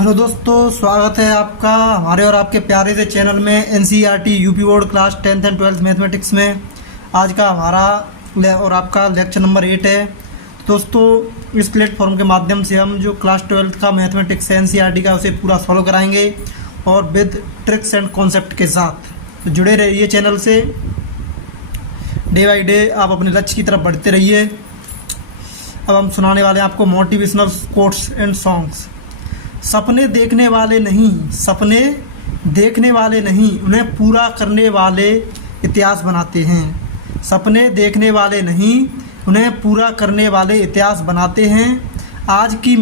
Hello दोस्तों, स्वागत है आपका हमारे और आपके प्यारे से चैनल में NCERT UP board class 10th and 12th mathematics में। आज का हमारा और आपका लेक्चर नंबर 8 है। दोस्तों, इस प्लेटफॉर्म के माध्यम से हम जो क्लास 12th का मैथमेटिक्स है एनसीईआरटी का, उसे पूरा सॉल्व कराएंगे और विद ट्रिक्स एंड कॉन्सेप्ट के साथ। तो जुड़े रहिए चैनल से, डे बाई डे आप अपने लक्ष्य की तरफ बढ़ते रहिए। अब हम सुनाने वाले हैं आपको मोटिवेशनल कोट्स एंड सॉन्ग्स। सपने देखने वाले नहीं उन्हें पूरा करने वाले इतिहास बनाते हैं। सपने देखने वाले नहीं उन्हें पूरा करने वाले इतिहास बनाते हैं। आज की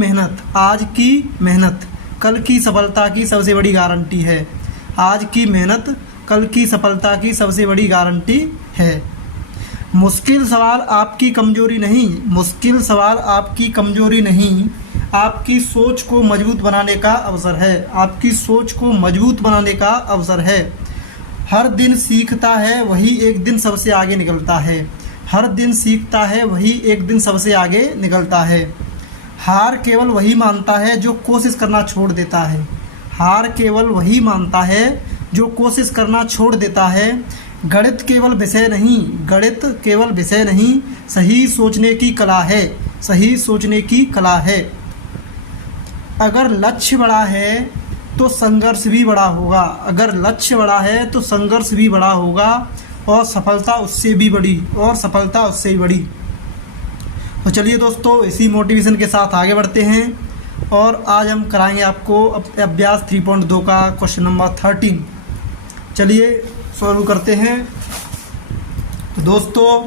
मेहनत कल की सफलता की सबसे बड़ी गारंटी है। आज की मेहनत कल की सफलता की सबसे बड़ी गारंटी है। मुश्किल सवाल आपकी कमजोरी नहीं, आपकी सोच को मजबूत बनाने का अवसर है। हर दिन सीखता है वही एक दिन सबसे आगे निकलता है। हार केवल वही मानता है जो कोशिश करना छोड़ देता है। गणित केवल विषय नहीं, सही सोचने की कला है। अगर लक्ष्य बड़ा है तो संघर्ष भी बड़ा होगा और सफलता उससे भी बड़ी। तो चलिए दोस्तों, इसी मोटिवेशन के साथ आगे बढ़ते हैं और आज हम कराएंगे आपको अभ्यास 3.2 का क्वेश्चन नंबर 13। चलिए सॉल्व करते हैं। तो दोस्तों,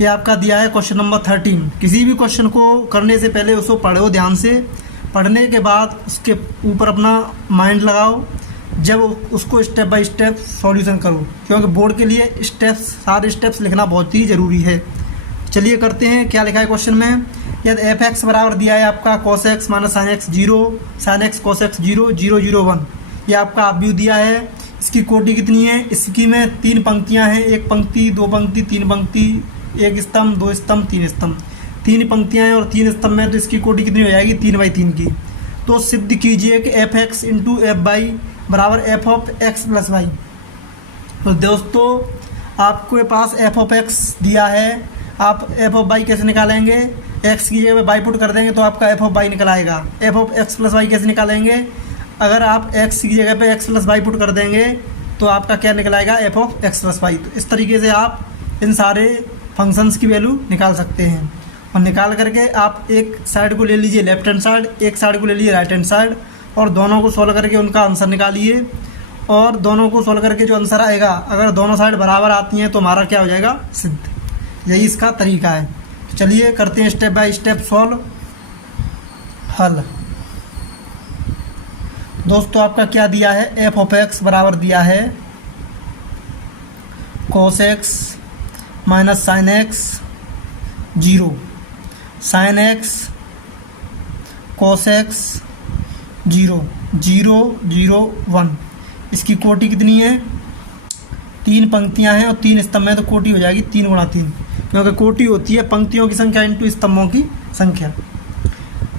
ये आपका दिया है क्वेश्चन नंबर 13। किसी भी क्वेश्चन को करने से पहले उसको पढ़ो ध्यान से। पढ़ने के बाद उसके ऊपर अपना माइंड लगाओ, जब उसको स्टेप बाय स्टेप सॉल्यूशन करो, क्योंकि बोर्ड के लिए सारे स्टेप्स लिखना बहुत ही ज़रूरी है। चलिए करते हैं। क्या लिखा है क्वेश्चन में? यदि एफ एक्स बराबर दिया है आपका cos x minus sine x 0, sine x cos x 0, 0, 0, 1, ये आपका आव्यूह दिया है। इसकी कोटि कितनी है? इसकी में 3 पंक्तियाँ हैं, 1 पंक्ति, 2 पंक्ति, 3 पंक्ति, 1 स्तंभ, 2 स्तंभ, 3 स्तंभ। 3 पंक्तियाँ हैं और 3 स्तंभ में, तो इसकी कोटि कितनी हो जाएगी? 3/3 की। तो सिद्ध कीजिए कि F X into F Y बराबर F of x plus Y. तो दोस्तों, आपके पास एफ ऑफ एक्स दिया है, आप एफ ऑफ वाई कैसे निकालेंगे? एक्स की जगह वाई पुट कर देंगे तो आपका एफ ऑफ वाई निकल आएगा। F of x plus y कैसे निकालेंगे? अगर आप एक्स की जगह पे एक्स प्लस वाई पुट कर देंगे तो आपका क्या निकल आएगा? F of x plus Y. तो इस तरीके से आप इन सारे फंक्शंस की वैल्यू निकाल सकते हैं। और निकाल करके आप एक साइड को ले लीजिए लेफ्ट हैंड साइड, एक साइड को ले लीजिए राइट हैंड साइड, और दोनों को सॉल्व करके उनका आंसर निकालिए। और दोनों को सॉल्व करके जो आंसर आएगा, अगर दोनों साइड बराबर आती हैं तो हमारा क्या हो जाएगा? सिद्ध। यही इसका तरीका है। तो चलिए करते हैं स्टेप बाय स्टेप सॉल्व, हल। दोस्तों, आपका क्या दिया है? एफ ऑफ एक्स बराबर दिया है cos x minus sine x 0, sine x cos x 0, 0, 0, 1। इसकी कोटि कितनी है? 3 पंक्तियां हैं और 3 स्तंभ हैं, तो कोटि हो जाएगी 3 गुणा 3, क्योंकि कोटि होती है पंक्तियों की संख्या इंटू स्तंभों की संख्या।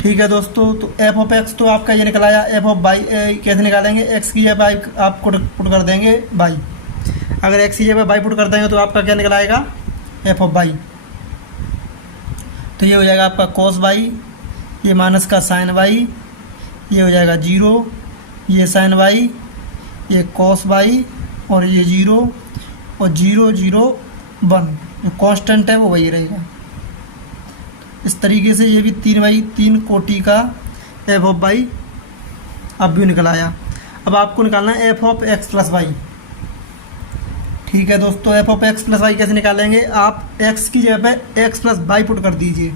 ठीक है दोस्तों, तो एफ ऑफ एक्स तो आपका ये निकल आया। एफ ऑफ वाई कैसे निकालेंगे? एक्स की जगह वाई आप पुट कर देंगे वाई। अगर एक्स की जगह वाई पुट कर देंगे तो आपका क्या निकल आएगा? F of y. तो ये हो जाएगा आपका cos वाई, ये माइनस का साइन वाई, ये हो जाएगा 0, ये साइन वाई, ये cos वाई, और ये 0 और 0, 0, 1। जो कांस्टेंट है वो वही रहेगा। इस तरीके से ये भी 3/3 कोटि का एफ ऑफ वाई अब भी निकल आया। अब आपको निकालना है f of x plus y. ठीक है दोस्तों, f of x plus y कैसे निकालेंगे? आप एक्स की जगह पे एक्स प्लस वाई पुट कर दीजिए।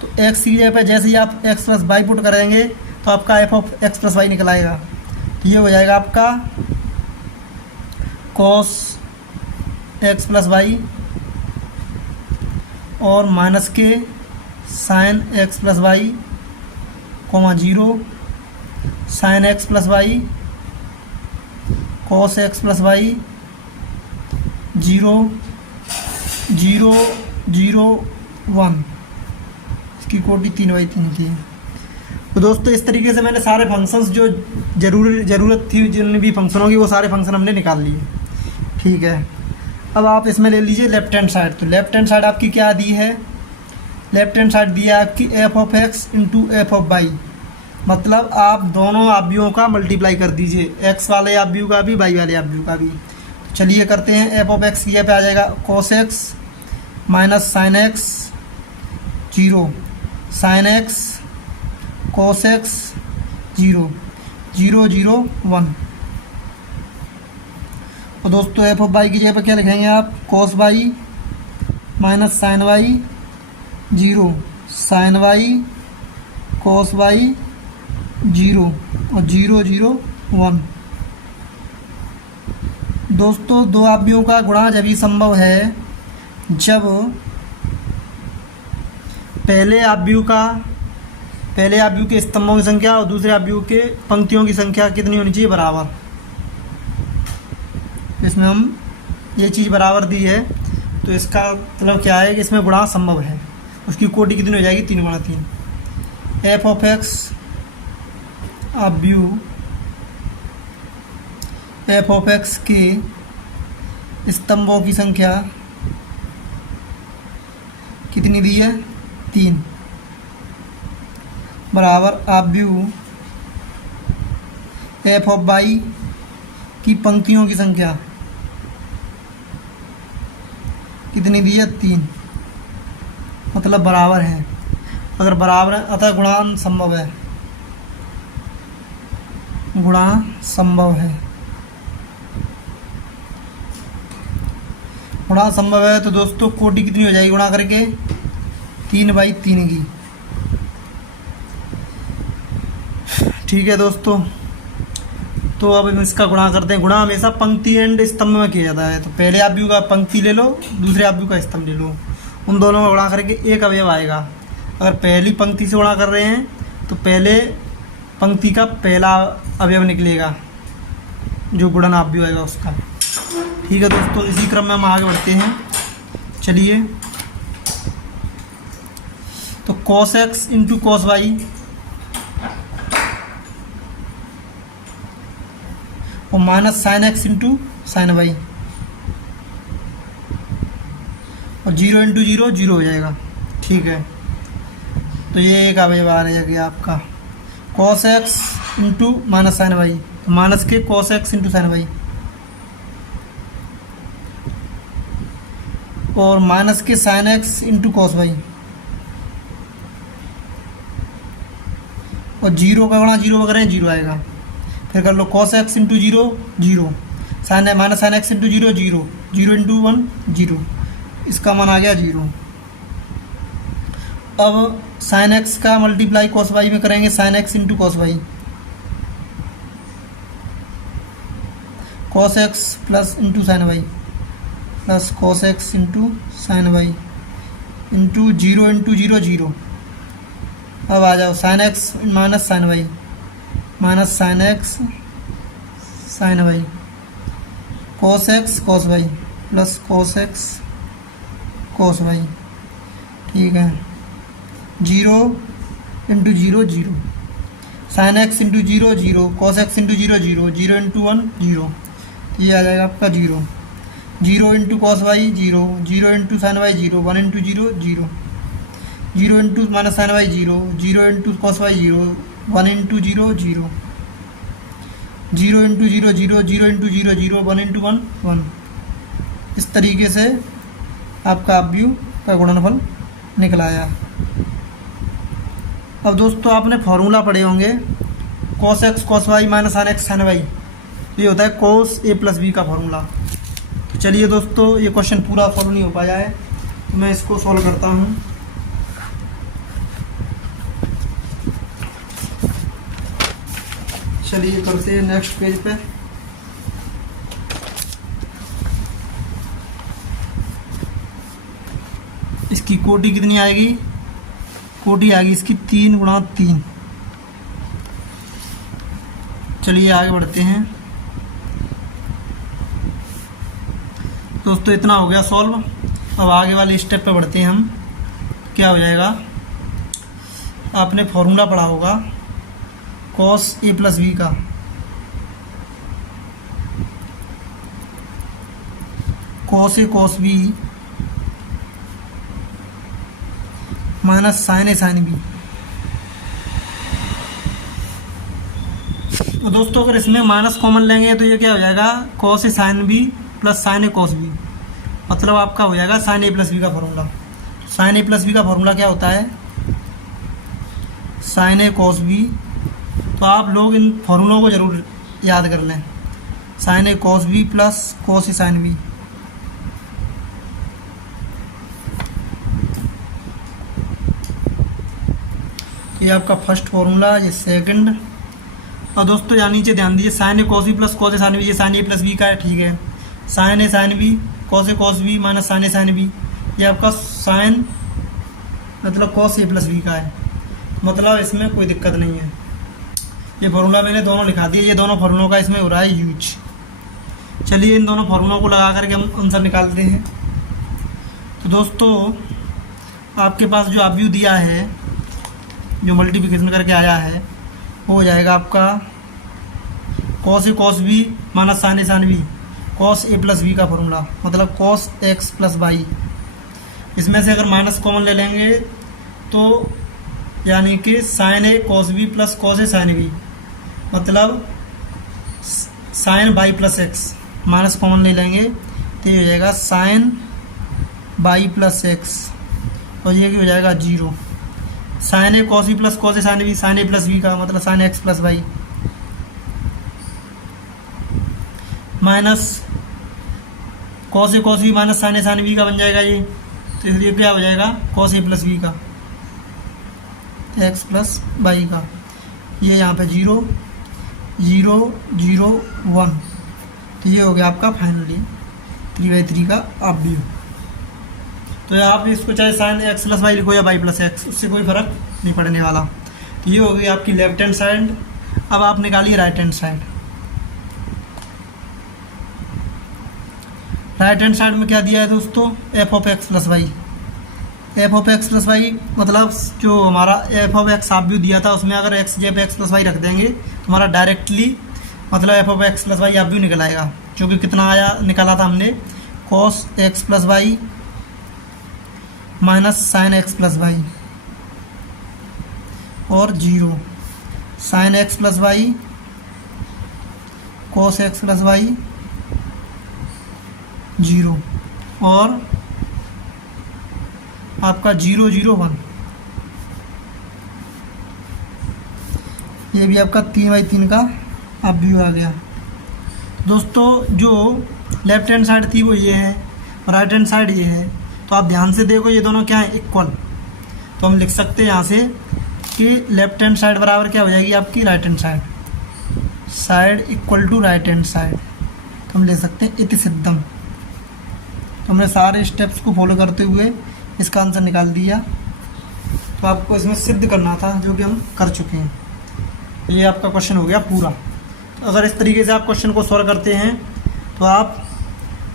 तो एक्स की जगह पे जैसे ही आप एक्स प्लस वाई पुट करेंगे तो आपका f of x plus y निकल आएगा। ये हो जाएगा आपका cos एक्स प्लस वाई और माइनस के sine x plus y, 0, sine x plus y, cos x plus y 0, 0, 0, 1। इसकी कोटि 3/3 की है। तो दोस्तों इस तरीके से मैंने सारे फंक्शंस जो ज़रूरत थी जिन भी फंक्शनों की वो सारे फंक्शन हमने निकाल लिए। ठीक है, अब आप इसमें ले लीजिए लेफ्ट हैंड साइड। तो लेफ्ट हैंड साइड आपकी क्या दी है, लेफ्ट हैंड साइड दी है आपकी f of x into f of y, मतलब आप दोनों आव्यूहों का मल्टीप्लाई कर दीजिए, एक्स वाले आव्यूह का भी वाई वाले आव्यूह का भी। तो चलिए करते हैं। एफ ऑफ एक्स ये पे आ जाएगा cos x minus sine x zero, sine x cos x zero, zero zero one. और दोस्तों एफ ऑफ वाई की जगह पर क्या लिखेंगे आप, cos y minus sine y zero, sine y cos y zero और जीरो जीरो वन। दोस्तों दो आव्यूहों का गुणा जब ही संभव है जब पहले आव्यूह के स्तंभों की संख्या और दूसरे आव्यूह के पंक्तियों की संख्या कितनी होनी चाहिए, बराबर। इसमें हम ये चीज़ बराबर दी है तो इसका मतलब क्या है कि इसमें गुणा संभव है। उसकी कोटि कितनी हो जाएगी, 3 गुणा 3। एफ ऑफ एक्स आव्यूह एफ ऑफ एक्स के स्तंभों की संख्या कितनी दी है, 3, बराबर आव्यूह एफ ऑफ वाई की पंक्तियों की संख्या कितनी दी है, 3, मतलब बराबर है। अगर बराबर है अतः गुणा संभव है, गुणा संभव है। गुणा संभव है तो दोस्तों कोटि कितनी हो जाएगी गुणा करके, 3/3 की। ठीक है दोस्तों, तो अब हम इसका गुणा करते हैं। गुणा हमेशा पंक्ति एंड स्तंभ में किया जाता है। तो पहले आव्यूह का पंक्ति ले लो, दूसरे आव्यूह का स्तंभ ले लो, उन दोनों का गुणा करके एक अवयव आएगा। अगर पहली पंक्ति से गुणा कर रहे हैं तो पहले पंक्ति का पहला अवयव निकलेगा जो गुणन आव्यूह आएगा उसका। ठीक है दोस्तों, इसी क्रम में हम आगे बढ़ते हैं। चलिए, तो cos x into cos Y और minus sine x into sine Y और 0 इंटू 0 0 हो जाएगा। ठीक है, तो ये एक अवयव आ रहेगा आपका cos x into minus sine y, तो माइनस के cos x into sine Y और माइनस के sine x into cos Y और 0 का गुणा 0 वगैरह 0 आएगा। फिर कर लो cos x into 0 0, sine minus sine x into 0 0, 0 into 1 0, इसका मान आ गया 0। अब साइन एक्स का मल्टीप्लाई कॉस वाई में करेंगे, sine x into cos Y, cos x plus into sine Y plus cos x into sine Y into 0 into 0 0। अब आ जाओ sine X minus sine Y minus sine x sine y, cos x cos y plus cos x cos y. ठीक है, 0 into 0 0, sine x into 0 0, cos x into 0 0, 0 into 1 0, ये आ जाएगा आपका 0, 0 into cos y 0, 0 into sine y 0, 1 into 0 0, 0 into minus sine y 0, 0 into cos y 0, 1 into 0 0, 0 into 0 0, 0 into 0 0, 1 into 1 1। इस तरीके से आपका आव्यूह का गुणनफल निकल आया। अब दोस्तों आपने फॉर्मूला पढ़े होंगे cos x cos y minus sine x sine y, ये होता है कॉस ए प्लस बी का फॉर्मूला। तो चलिए दोस्तों, ये क्वेश्चन पूरा सॉल्व नहीं हो पाया है तो मैं इसको सॉल्व करता हूँ। चलिए करते हैं नेक्स्ट पेज पे। इसकी कोटि कितनी आएगी, कोटि आएगी इसकी 3 गुणा 3। चलिए आगे बढ़ते हैं दोस्तों, इतना हो गया सॉल्व। अब आगे वाले स्टेप पे बढ़ते हैं हम। क्या हो जाएगा, आपने फॉर्मूला पढ़ा होगा कॉस ए प्लस बी का cos A cos B minus sine A sine B. तो दोस्तों अगर इसमें माइनस कॉमन लेंगे तो ये क्या हो जाएगा, cos A sine B plus sign A cos B, मतलब आपका हो जाएगा साइन ए प्लस बी का formula. Sign A plus B का फॉर्मूला क्या होता है, साइन ए कॉस बी। तो आप लोग इन फॉर्मूलों को ज़रूर याद कर लें, sign A cos B plus cos A sine B. ये आपका फर्स्ट फॉर्मूला, ये सेकंड। और दोस्तों यहाँ नीचे ध्यान दीजिए, sign A cos B plus cos A sine B, ये साइन ए प्लस बी का है, ठीक है। Sign A sine B cos A cos B minus sine A sine B, ये आपका साइन मतलब कॉस ए प्लस बी का है, मतलब इसमें कोई दिक्कत नहीं है। ये फार्मूला मैंने दोनों लिखा दिए, ये दोनों फार्मूलों का इसमें हो रहा है यूज। चलिए इन दोनों फार्मूलों को लगा करके हम आंसर निकालते हैं। तो दोस्तों आपके पास जो अवयव दिया है, जो मल्टीप्लिकेशन करके आया है, वो हो जाएगा आपका cos A cos B minus sine A sine B, cos A plus B का फॉर्मूला, मतलब कॉस एक्स प्लस वाई। इसमें से अगर माइनस कॉमन ले लेंगे तो यानी कि sine A cos B plus cos A sine B, मतलब sine y plus x. Minus common ले लेंगे तो ये हो जाएगा साइन बाई प्लस एक्स, और ये हो जाएगा 0। Sine A cos B plus cos A sine B, sine A plus B का मतलब sine x plus Y, minus cos A cos B minus sine A sine B का बन जाएगा ये। तो इसलिए क्या हो जाएगा, कॉस ए प्लस बी का एक्स प्लस वाई का, ये यहाँ पे 0 0 0 1। तो ये हो गया आपका फाइनली 3/3 का अवयव। तो आप इसको चाहे साइन एक्स प्लस वाई लिखो या वाई प्लस एक्स, उससे कोई फर्क नहीं पड़ने वाला। तो ये हो गई आपकी लेफ्ट हैंड साइड। अब आप निकालिए right hand side. Right hand side में क्या दिया है दोस्तों, f of x plus y. एफ ऑफ एक्स प्लस वाई मतलब जो हमारा एफ ऑफ एक्स अवयव दिया था, उसमें अगर एक्स जेफ एक्स प्लस वाई रख देंगे तो हमारा डायरेक्टली मतलब f of x plus y अवयव निकल आएगा, जो कि कितना आया निकाला था हमने, cos x plus Y minus sine x plus y और 0 sine x plus y cos x plus y 0 और आपका 0 0 1। ये भी आपका 3/3 का अवयव आ गया। दोस्तों जो लेफ्ट हैंड साइड थी वो ये है और राइट हैंड साइड ये है। तो आप ध्यान से देखो, ये दोनों क्या है, इक्वल। तो हम लिख सकते हैं यहाँ से कि लेफ्ट हैंड साइड बराबर क्या हो जाएगी आपकी right hand side, side equal to right hand side. तो हम ले सकते हैं इति सिद्धम। तो हमने सारे स्टेप्स को फॉलो करते हुए इसका आंसर निकाल दिया। तो आपको इसमें सिद्ध करना था, जो कि हम कर चुके हैं। ये आपका क्वेश्चन हो गया पूरा। तो अगर इस तरीके से आप क्वेश्चन को सॉल्व करते हैं तो आप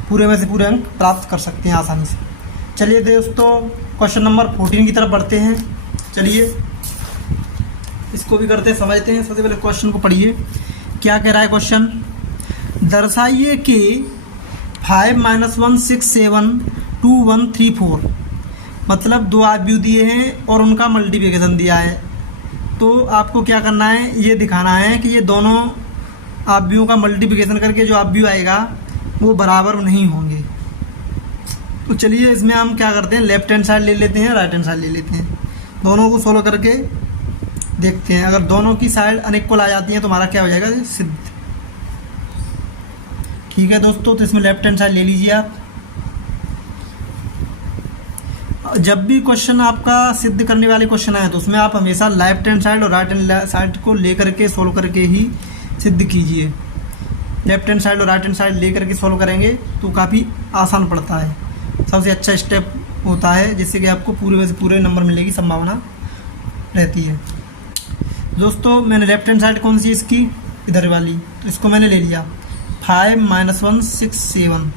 पूरे में से पूरे अंक प्राप्त कर सकते हैं आसानी से। चलिए दोस्तों क्वेश्चन नंबर 14 की तरफ बढ़ते हैं। चलिए इसको भी करते समझते हैं। सबसे पहले क्वेश्चन को पढ़िए, क्या कह रहा है क्वेश्चन। दर्शाइए कि 5 - 1 6 7 2 1 3 4, मतलब दो अवयव दिए हैं और उनका मल्टीप्लिकेशन दिया है। तो आपको क्या करना है, ये दिखाना है कि ये दोनों अवयवों का मल्टीप्लिकेशन करके जो अवयव आएगा वो बराबर नहीं होंगे। तो चलिए इसमें हम क्या करते हैं, लेफ्ट हैंड साइड ले लेते हैं, राइट हैंड साइड ले लेते हैं, दोनों को सोल्व करके देखते हैं। अगर दोनों की साइड अनइक्वल आ जाती है तो हमारा क्या हो जाएगा, सिद्ध। ठीक है दोस्तों, तो इसमें लेफ्ट हैंड साइड ले लीजिए आप। जब भी क्वेश्चन आपका सिद्ध करने वाले क्वेश्चन आए तो उसमें आप हमेशा लेफ्ट हैंड साइड और राइट हैंड साइड को लेकर के सोल्व करके ही सिद्ध कीजिए। लेफ्ट हैंड साइड और राइट हैंड साइड लेकर के सोल्व करेंगे तो काफ़ी आसान पड़ता है, सबसे अच्छा स्टेप होता है, जिससे कि आपको पूरे में से पूरे नंबर मिलने की संभावना रहती है। दोस्तों मैंने लेफ्ट हैंड साइड कौन सी इसकी, इधर वाली, तो इसको मैंने ले लिया 5 - 1 6 7।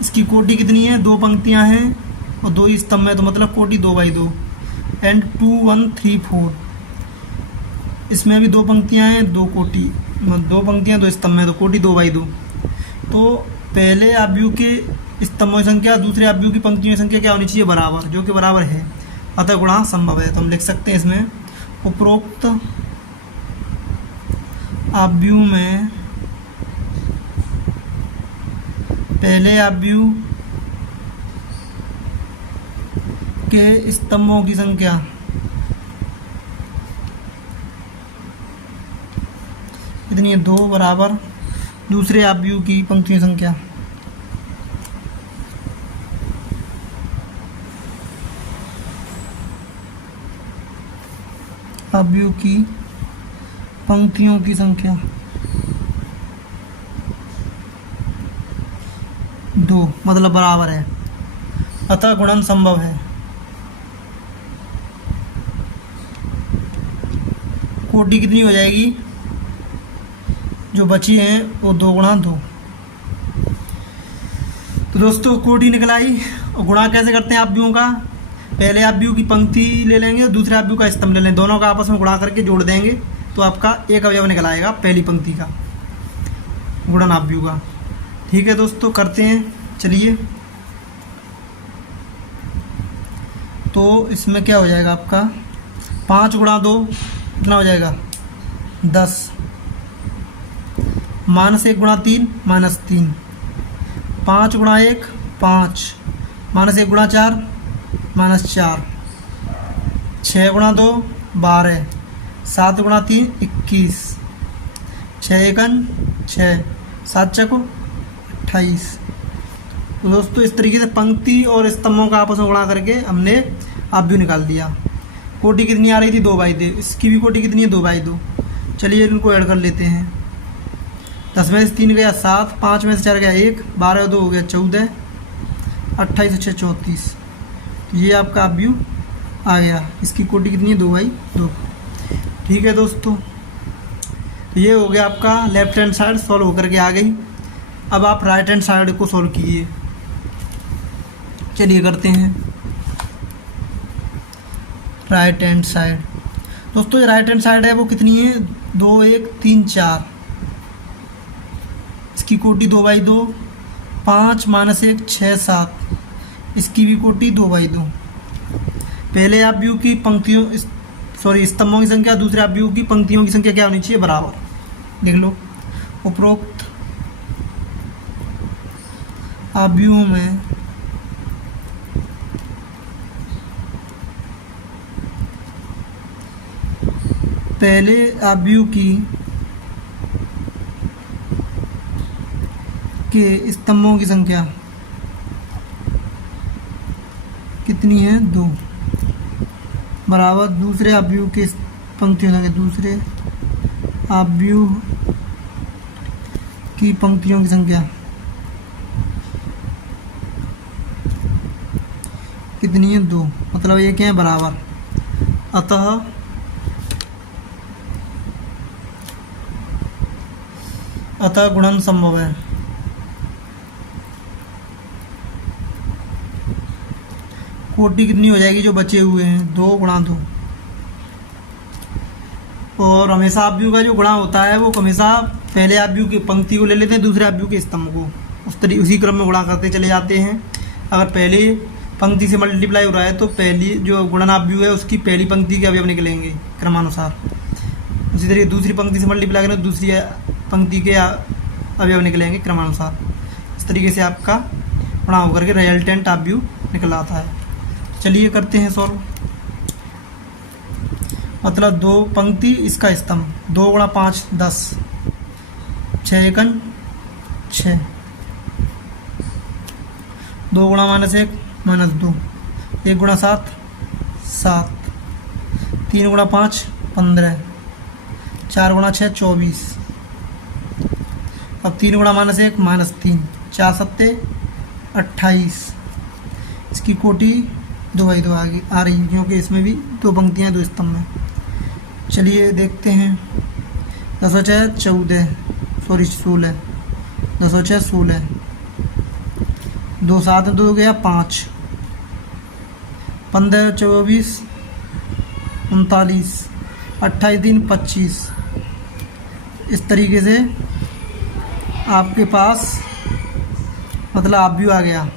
इसकी कोटि कितनी है, 2 पंक्तियां हैं और 2 ही स्तंभ है, तो मतलब कोटि 2/2 एंड 2 1 3 4। इसमें भी दो पंक्तियां हैं, दो कोटि, दो पंक्तियां दो स्तंभ में, तो कोटि 2/2। तो पहले आव्यूह के स्तंभों की संख्या दूसरे आव्यूह की पंक्तियों की संख्या क्या होनी चाहिए? बराबर, जो कि बराबर है, अतः गुणा संभव है। तो हम लिख सकते हैं इसमें उपरोक्त आव्यूह में पहले आव्यूह के स्तंभों की संख्या कितनी है? 2 बराबर दूसरे आव्यूह की पंक्तियों की संख्या। आव्यूह की पंक्तियों की संख्या 2, मतलब बराबर है, अतः गुणन संभव है। कोटि कितनी हो जाएगी? जो बची हैं वो 2 गुणा 2। तो दोस्तों कोटि निकल आई। और गुणा कैसे करते हैं आव्यूहों का? पहले आव्यूह की पंक्ति ले लेंगे और दूसरे आव्यूह का स्तंभ ले लेंगे, दोनों का आपस में गुणा करके जोड़ देंगे, तो आपका एक अवयव निकल आएगा पहली पंक्ति का, गुणन आव्यूह का। ठीक है दोस्तों, करते हैं, चलिए। तो इसमें क्या हो जाएगा आपका? 5 गुणा 2 कितना हो जाएगा? 10, -1 गुणा 3 -3, 5 गुणा 1 5, -1 गुणा 4 -4, 6 गुणा 2 12, 7 गुणा 3 21, 6 एकन 6, 7 चको 28। तो दोस्तों इस तरीके से पंक्ति और स्तंभों का आपस में गुणा करके हमने आव्यूह निकाल दिया। कोटि कितनी आ रही थी? 2/2। इसकी भी कोटि कितनी है? 2/2। चलिए इनको ऐड कर लेते हैं। 10 में से 3 गया 7, 5 में से 4 गया 1, 12 2 हो गया 14, 28 6 34। तो ये आपका आव्यूह आ गया। इसकी कोटि कितनी है? 2/2। ठीक है दोस्तों, तो ये हो गया आपका लेफ्ट हैंड साइड सॉल्व होकर के आ गई। अब आप राइट हैंड साइड को सॉल्व कीजिए। चलिए करते हैं राइट हैंड साइड। दोस्तों ये राइट हैंड साइड है वो कितनी है? 2 1 3 4। इसकी कोटि 2/2, 5 -1 6 7। इसकी भी कोटि 2/2। पहले आव्यूह की पंक्तियों स्तंभों की संख्या दूसरे आव्यूह की पंक्तियों की संख्या क्या होनी चाहिए? बराबर। देख लो, उपरोक्त आव्यूह में पहले आव्यूह के स्तंभों की संख्या कितनी है? 2 बराबर दूसरे आव्यूह के पंक्तियों की दूसरे आव्यूह की पंक्तियों की संख्या कितनी है? 2, मतलब ये क्या है? बराबर, अतः गुणन संभव है। कोटि कितनी हो जाएगी जो बचे हुए हैं? 2 गुणा 2। और हमेशा आव्यूह का जो गुणा होता है वो हमेशा पहले आव्यूह की पंक्ति को ले लेते हैं, दूसरे आव्यूह के स्तंभ को, उसी क्रम में गुणा करते चले जाते हैं। अगर पहले पंक्ति से मल्टीप्लाई हो रहा है तो पहली जो गुणन आव्यूह है उसकी पहली पंक्ति के अवयव निकलेंगे क्रमानुसार। उसी तरीके दूसरी पंक्ति से मल्टीप्लाई करें तो दूसरी पंक्ति के अवयव निकलेंगे क्रमानुसार। इस तरीके से आपका गुणा होकर के रिजल्टेंट आव्यूह निकल आता है। चलिए करते हैं सॉल्व। मतलब 2 पंक्ति इसका स्तंभ, 2 गुणा 5 10, 6 एकन 6, 2 गुणा -1 -2, 1 गुणा 7 7, 3 गुणा 5 15, 4 गुणा 6 24। अब 3 गुणा -1 -3, 4 7 28। इसकी कोटि 2/2 आ रही है क्योंकि इसमें भी 2 पंक्तियाँ 2 स्तंभ में। चलिए देखते हैं। 10 और 6 14, सॉरी 16, 10 और 6 16, 2 7 2 गया 5, 15 24 39, 28×3 = 25। इस तरीके से आपके पास मतलब आप भी आ गया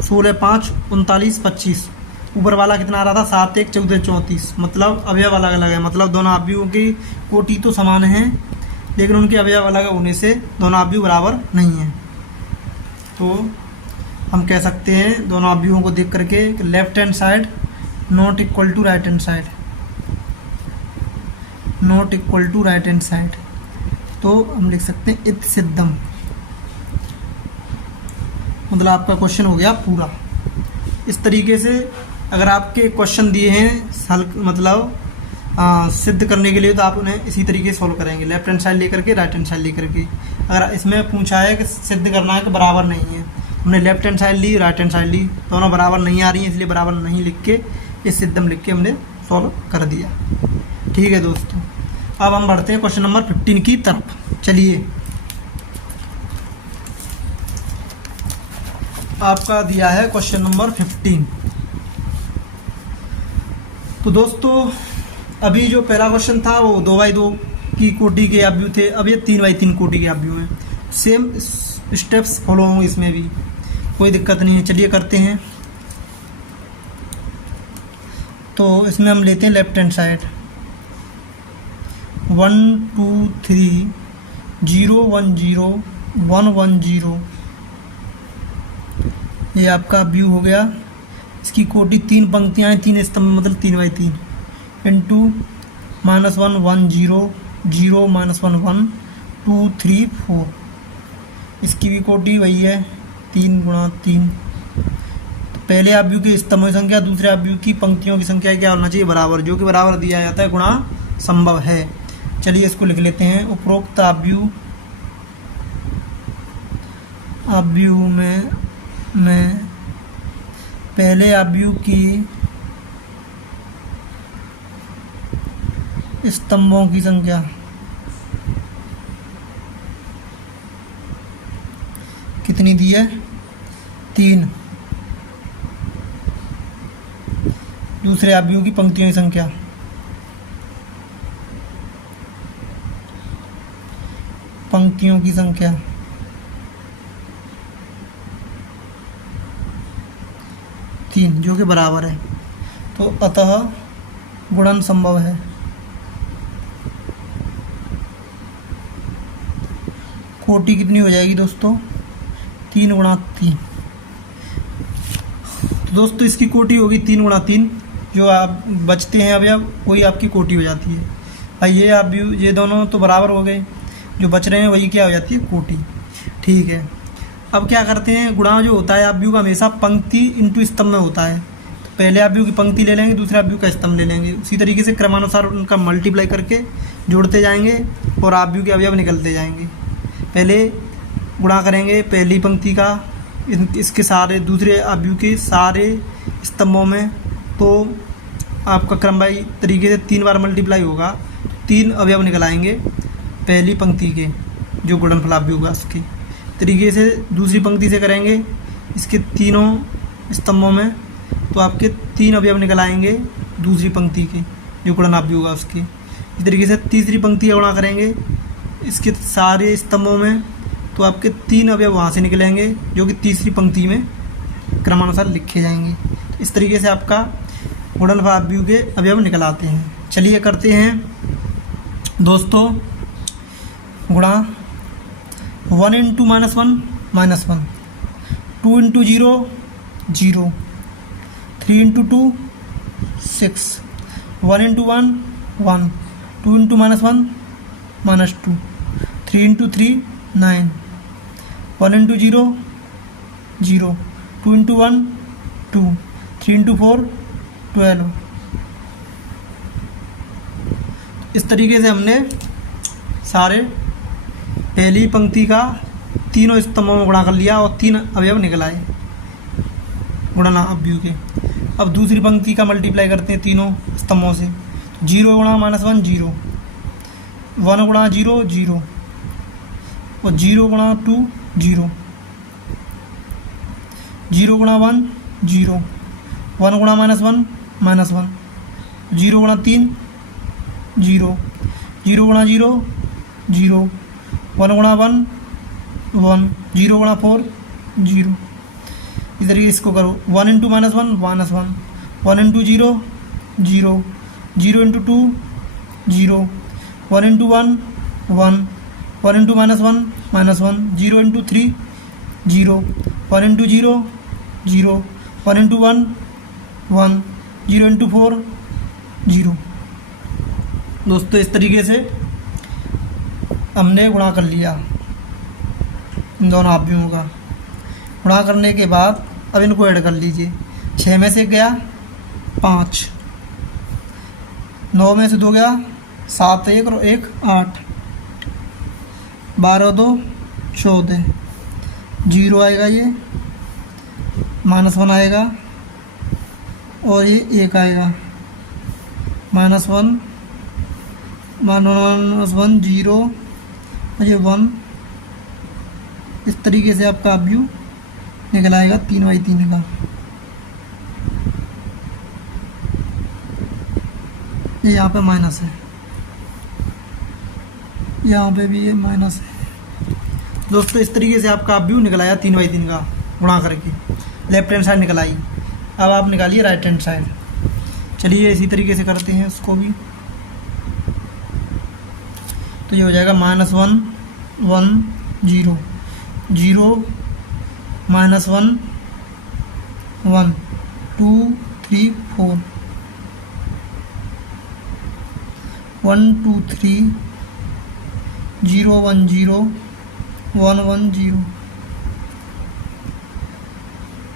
16, 5, 39, 25। ऊपर वाला कितना आ रहा था 7, 1, 14, 34। मतलब अवयव अलग अलग है, मतलब दोनों अवयवों की कोटि तो समान है लेकिन उनके अवयव अलग होने से दोनों अवयव बराबर नहीं हैं। तो हम कह सकते हैं दोनों अवयवों को देख करके left hand side not equal to right hand side, not equal to right hand side. तो हम लिख सकते हैं इत सिद्धम। मतलब आपका क्वेश्चन हो गया पूरा। इस तरीके से अगर आपके क्वेश्चन दिए हैं हल मतलब सिद्ध करने के लिए तो आप उन्हें इसी तरीके से सॉल्व करेंगे, लेफ्ट हैंड साइड लेकर के राइट हैंड साइड लेकर के। अगर इसमें पूछा है कि सिद्ध करना है कि बराबर नहीं है, हमने लेफ्ट हैंड साइड ली, राइट हैंड साइड ली, दोनों बराबर नहीं आ रही हैं, इसलिए बराबर नहीं लिख के इस सिद्धम लिख के हमने सॉल्व कर दिया। ठीक है दोस्तों, अब हम बढ़ते हैं क्वेश्चन नंबर 15 की तरफ। चलिए, आपका दिया है क्वेश्चन नंबर 15। तो दोस्तों अभी जो पहला क्वेश्चन था वो 2×2 की कोटि के अवयव थे, अब ये 3×3 कोटि के अवयव हैं। सेम स्टेप्स फॉलो होंगे इसमें भी, कोई दिक्कत नहीं है। चलिए करते हैं। तो इसमें हम लेते हैं लेफ्ट हैंड साइड 1, 2, 3, 0, 1, 0, 1, 1, 0। ये आपका व्यू हो गया। इसकी कोटि 3 पंक्तियाँ हैं, 3 स्तंभ, मतलब 3×3 इंटू -1, 1, 0, 0, -1, 1, 2, 3, 4। इसकी भी कोटि वही है 3×3। तो पहले अवयव की स्तंभों की संख्या, दूसरे अवयव की पंक्तियों की संख्या क्या होना चाहिए? बराबर, जो कि बराबर दिया जाता है गुणा संभव है। चलिए इसको लिख लेते हैं। उपरोक्त अवयव में पहले अवयव की स्तंभों की संख्या कितनी दी है? 3। दूसरे अवयव की पंक्तियों की संख्या तीन, जो कि बराबर है। तो अतः गुणन संभव है। कोटि कितनी हो जाएगी दोस्तों? 3×3। तो दोस्तों इसकी कोटि होगी 3×3। जो आप बचते हैं अवयव वही आपकी कोटि हो जाती है। भाई ये अवयव, ये दोनों तो बराबर हो गए, जो बच रहे हैं वही क्या हो जाती है? कोटि। ठीक है, अब क्या करते हैं? गुणा जो होता है अवयव का हमेशा पंक्ति इंटू स्तंभ में होता है। तो पहले अवयव की पंक्ति ले लेंगे, दूसरे अवयव का स्तंभ ले लेंगे। उसी तरीके से क्रमानुसार उनका मल्टीप्लाई करके जोड़ते जाएंगे और अवयव के अवयव निकलते जाएंगे। पहले गुणा करेंगे पहली पंक्ति का इसके सारे दूसरे अवयव के सारे स्तंभों में, तो आपका क्रमवाई तरीके से 3 बार मल्टीप्लाई होगा, 3 अवयव निकल आएंगे पहली पंक्ति के, जो गुणनफल अवयव होगा उसके तरीके से। दूसरी पंक्ति से करेंगे इसके तीनों स्तंभों में, तो आपके 3 अवयव निकल आएंगे दूसरी पंक्ति के, जो गुणन अवयव होगा उसके। इस तरीके से तीसरी पंक्ति का गुणा करेंगे इसके सारे स्तंभों में, तो आपके 3 अवयव वहाँ से निकलेंगे, जो कि तीसरी पंक्ति में क्रमानुसार लिखे जाएंगे। इस तरीके से आपका गुणनफल अवयव के अवयव निकल आते हैं। चलिए करते हैं दोस्तों गुणा। 1 × -1, -1, 2 × 0, 0, 3 × 2, 6, 1 × 1, 1, 2 × -1, -2, 3 × 3, 9, 1 × 0, 0, 2 × 1, 2, 3 × 4, 12। इस तरीके से हमने सारे पहली पंक्ति का तीनों स्तंभों में गुणा कर लिया और 3 अवयव निकल आए गुणन अवयव के। अब दूसरी पंक्ति का मल्टीप्लाई करते हैं तीनों स्तंभों से। 0 × -1, 0, 1 × 0, 0, और 0 × 2, 0, 0 × 1, 0, 1 × -1, -1, 0 × 3, जीरो, जीरो गुणा जीरो जीरो, वन गुणा वन वन, जीरो गुणा फोर जीरो। इधर इसको करो, one into minus one minus one, one into zero zero, zero into two zero, one into one one, one into minus one, zero into three zero, one into zero zero, one into one one, zero into four zero. दोस्तों इस तरीके से हमने गुणा कर लिया इन दोनों आव्यूहों का। गुणा करने के बाद अब इनको ऐड कर लीजिए। 6 में से गया 5, 9 में से 2 गया 7, 1 और 1 8, 12 2 14, जीरो आएगा, ये माइनस वन आएगा और ये 1 आएगा, माइनस वन जीरो और ये 1। इस तरीके से आपका व्यू निकल आएगा 3/3 का। ये यहाँ पे माइनस है, यहाँ पे भी ये माइनस है। दोस्तों इस तरीके से आपका व्यू निकल आया 3/3 का गुणा करके। लेफ्ट हैंड साइड निकल आई। अब आप निकालिए राइट हैंड साइड। चलिए इसी तरीके से करते हैं उसको भी। तो ये हो जाएगा -1 1 0 0 -1 1 2 3 4 1 2 3 0 1 0 1 1 0।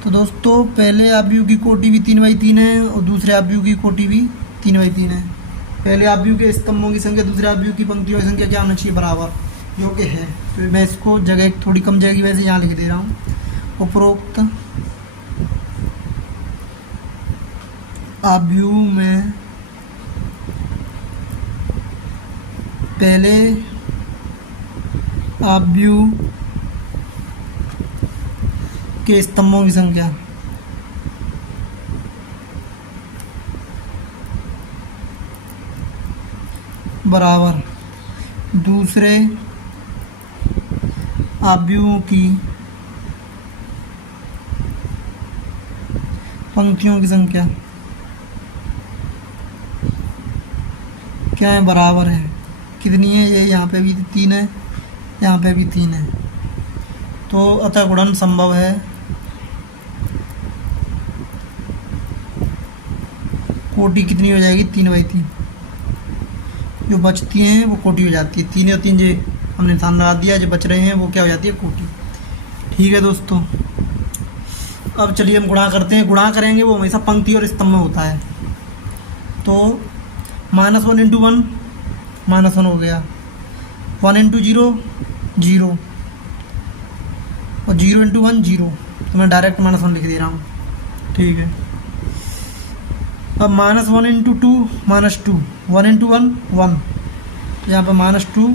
तो दोस्तों पहले आव्यूह की कोटि भी 3/3 है और दूसरे आव्यूह की कोटि भी 3/3 है। पहले आव्यूह के स्तंभों की संख्या दूसरे आव्यूह की पंक्तियों की संख्या क्या होना चाहिए? बराबर, जो कि है। तो मैं इसको जगह थोड़ी कम जगह की वजह से यहाँ लिख दे रहा हूँ। उपरोक्त आव्यूह में पहले आव्यूह के स्तंभों की संख्या बराबर दूसरे आव्यूहों की पंक्तियों की संख्या क्या है? बराबर है। कितनी है? ये यहाँ पे भी 3 है, यहाँ पे भी 3 है। तो अतः गुणन संभव है। कोटि कितनी हो जाएगी? 3/3। जो बचती हैं वो कोटि हो जाती है। 3 और 3 जो हमने निशान लगा दिया, जो बच रहे हैं वो क्या हो जाती है? कोटि। ठीक है दोस्तों, अब चलिए हम गुणा करते हैं। गुणा करेंगे वो हमेशा पंक्ति और स्तंभ में होता है। तो -1 × 1 -1 हो गया, 1 × 0 0 और 0 × 1 0। तो मैं डायरेक्ट -1 लिख दे रहा हूँ। ठीक है, अब -1 × 2 -2, 1 × 1 1, यहाँ पर -2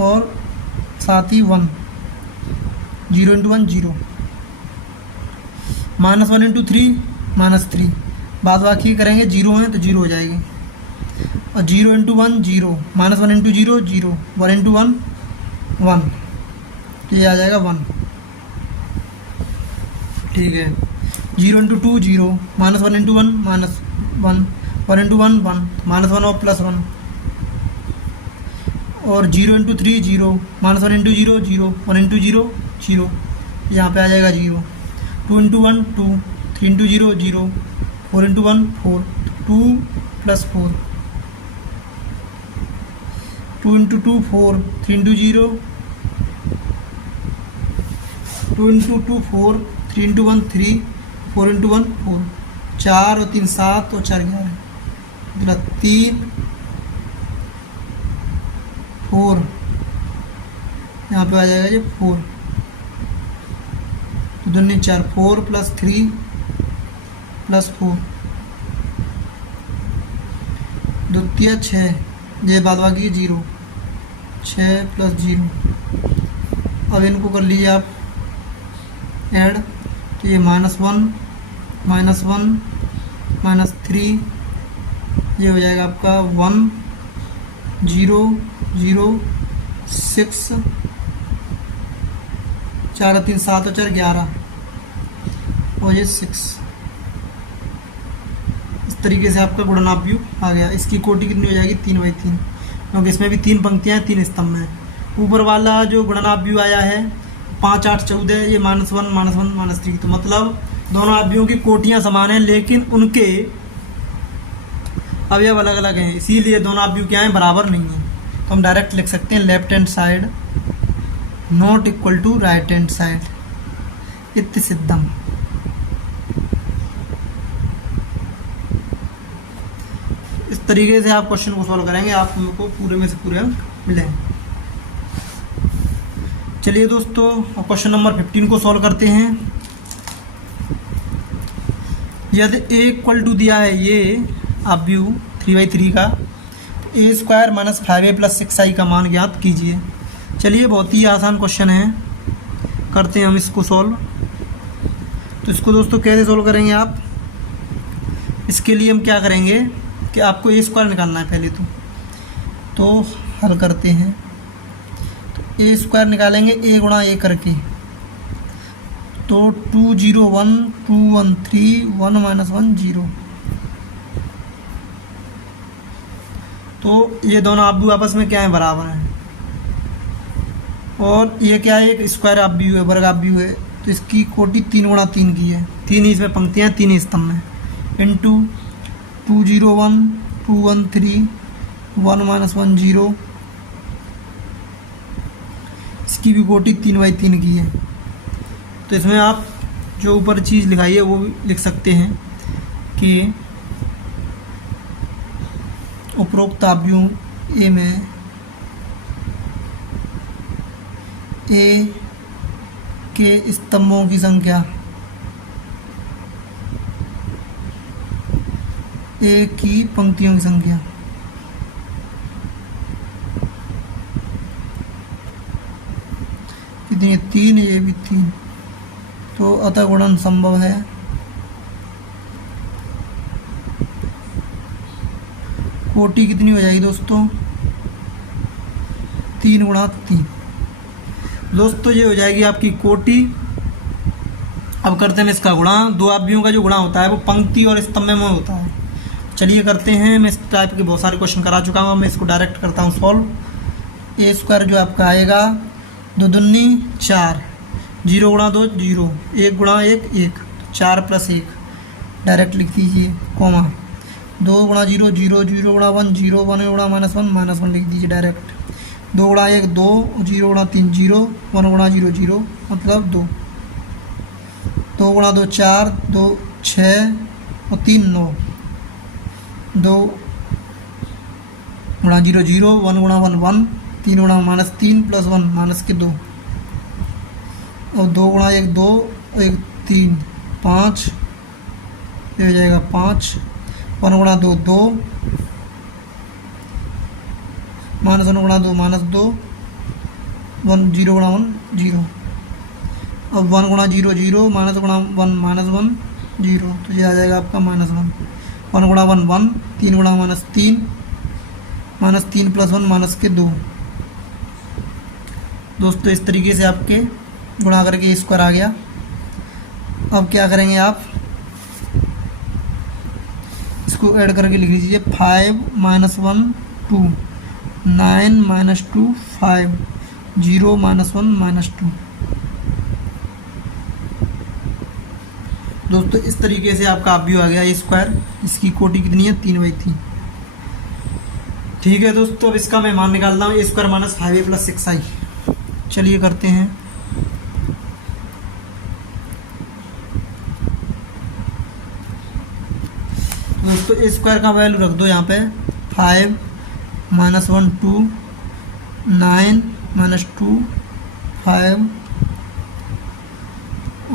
और साथ ही 1, 0 × 1 0, -1 × 3 -3। बाद बाकी करेंगे, 0 है तो 0 हो जाएगी। और 0 × 1 0, -1 × 0 0, 1 × 1 1, तो ये आ जाएगा 1। ठीक है, 0 × 2 0, -1 × 1 -1, 1 × 1 1, -1 और +1। और 0 × 3 0, -1 × 0 0, 1 × 0 0, यहाँ पे आ जाएगा 0। 2 × 1 2, 3 × 0 0, 4 × 1 4, 2 + 4, 2 × 2 4, 3 × 0, 2 × 2 4, 3 × 1 3, 4 × 1 4, 4 और 3 7 और 4 11, 3 4, यहाँ पे आ जाएगा ये 4, तो दोनों 4, 4 + 3 + 4, द्वितीय 6, ये बाद बाकी 0, 6 + 0। अब इनको कर लीजिए आप ऐड, तो ये -1 -1 -3, ये हो जाएगा आपका 1 0 0 6 4 3 7 और 4 11 और ये 6। इस तरीके से आपका गुणनाभ्युह आ गया। इसकी कोटि कितनी हो जाएगी 3/3, क्योंकि इसमें भी 3 पंक्तियाँ हैं, 3 स्तंभ हैं। ऊपर वाला जो गुणनाभ्युह आया है 5 8 14, ये -1 -1 -3, तो मतलब दोनों अवयवों की कोटियाँ समान हैं लेकिन उनके अवयव अलग अलग हैं, इसीलिए दोनों अवयव क्या हैं, बराबर नहीं हैं। तो हम डायरेक्ट लिख सकते हैं left hand side not equal to right hand side इत्य सिद्धम। इस तरीके से आप क्वेश्चन को सॉल्व करेंगे, आपको पूरे में से पूरे अंक मिलेंगे। चलिए दोस्तों क्वेश्चन नंबर 15 को सॉल्व करते हैं। यदि a इक्वल टू दिया है ये अवयव 3/3 का, a² - 5a + 6i का मान ज्ञात कीजिए। चलिए बहुत ही आसान क्वेश्चन है, करते हैं हम इसको सॉल्व। तो इसको दोस्तों कैसे सॉल्व करेंगे आप, इसके लिए हम क्या करेंगे कि आपको a² निकालना है पहले तो हल करते हैं। तो a² निकालेंगे a गुणा a करके, तो 2 0 1 2 1 3 1 -1 0। तो ये दोनों अवयव आपस में क्या है, बराबर हैं। और ये क्या है, एक स्क्वायर अवयव है, वर्ग अवयव है, तो इसकी कोटि 3 गुणा 3 की है। 3 ही इसमें पंक्तियाँ हैं, 3 ही स्तंभ हैं। इंटू 2 0 1 2 1 3 1 -1 0, इसकी भी कोटि 3/3 की है। तो इसमें आप जो ऊपर चीज़ लिखाई है वो भी लिख सकते हैं कि उपरोक्त अवयव ए में ए के स्तंभों की संख्या ए की पंक्तियों की संख्या कितनी है, 3, ये भी 3, तो अतः गुणन संभव है। कोटि कितनी हो जाएगी दोस्तों, 3 गुणा 3। दोस्तों ये हो जाएगी आपकी कोटि। अब करते हैं इसका गुणा। दो अवयवों का जो गुणा होता है वो पंक्ति और स्तंभ में होता है। चलिए करते हैं, मैं इस टाइप के बहुत सारे क्वेश्चन करा चुका हूँ, मैं इसको डायरेक्ट करता हूँ सॉल्व। a² जो आपका आएगा 2 दूनी 4, 0 गुणा 2 0, 1 गुणा 1 1, 4 + 1 डायरेक्ट लिख दीजिए, कॉमा 2 गुणा 0 0, 0 गुणा 1 0, 1 गुणा -1 लिख दीजिए डायरेक्ट। 2 गुणा 1 2, 0 गुणा 3 0, 1 गुणा 0 0, मतलब 2। 2 गुणा 2 4, 2 6 और 3 9। 2 गुणा 0 0, 1 गुणा 1 1, 3 गुणा -3 + 1 -2, और 2 गुणा 1 2, 1 3 5, ये हो जाएगा 5। 1 गुणा 2 2, -1 गुणा 2 -2, 1 0 गुणा 1 0, अब 1 गुणा 0 0, -1 गुणा 1 -1 0, तो ये आ जाएगा आपका -1। 1 गुणा 1 1, 3 गुणा -3, -3 + 1 -2। दोस्तों इस तरीके से आपके गुणा करके a² आ गया। अब क्या करेंगे आप, इसको ऐड करके लिख लीजिए। 5 -1 2, 9 -2 5, 0 -1 -2। दोस्तों इस तरीके से आपका अवयव आ गया a²। इसकी कोटि कितनी है, 3/3। ठीक है दोस्तों, अब इसका मैं मान निकालता हूँ, a² - 5a + 6i। चलिए करते हैं। दोस्तों a² का वैल्यू रख दो यहाँ पे। 5 -1 2, 9 -2 5,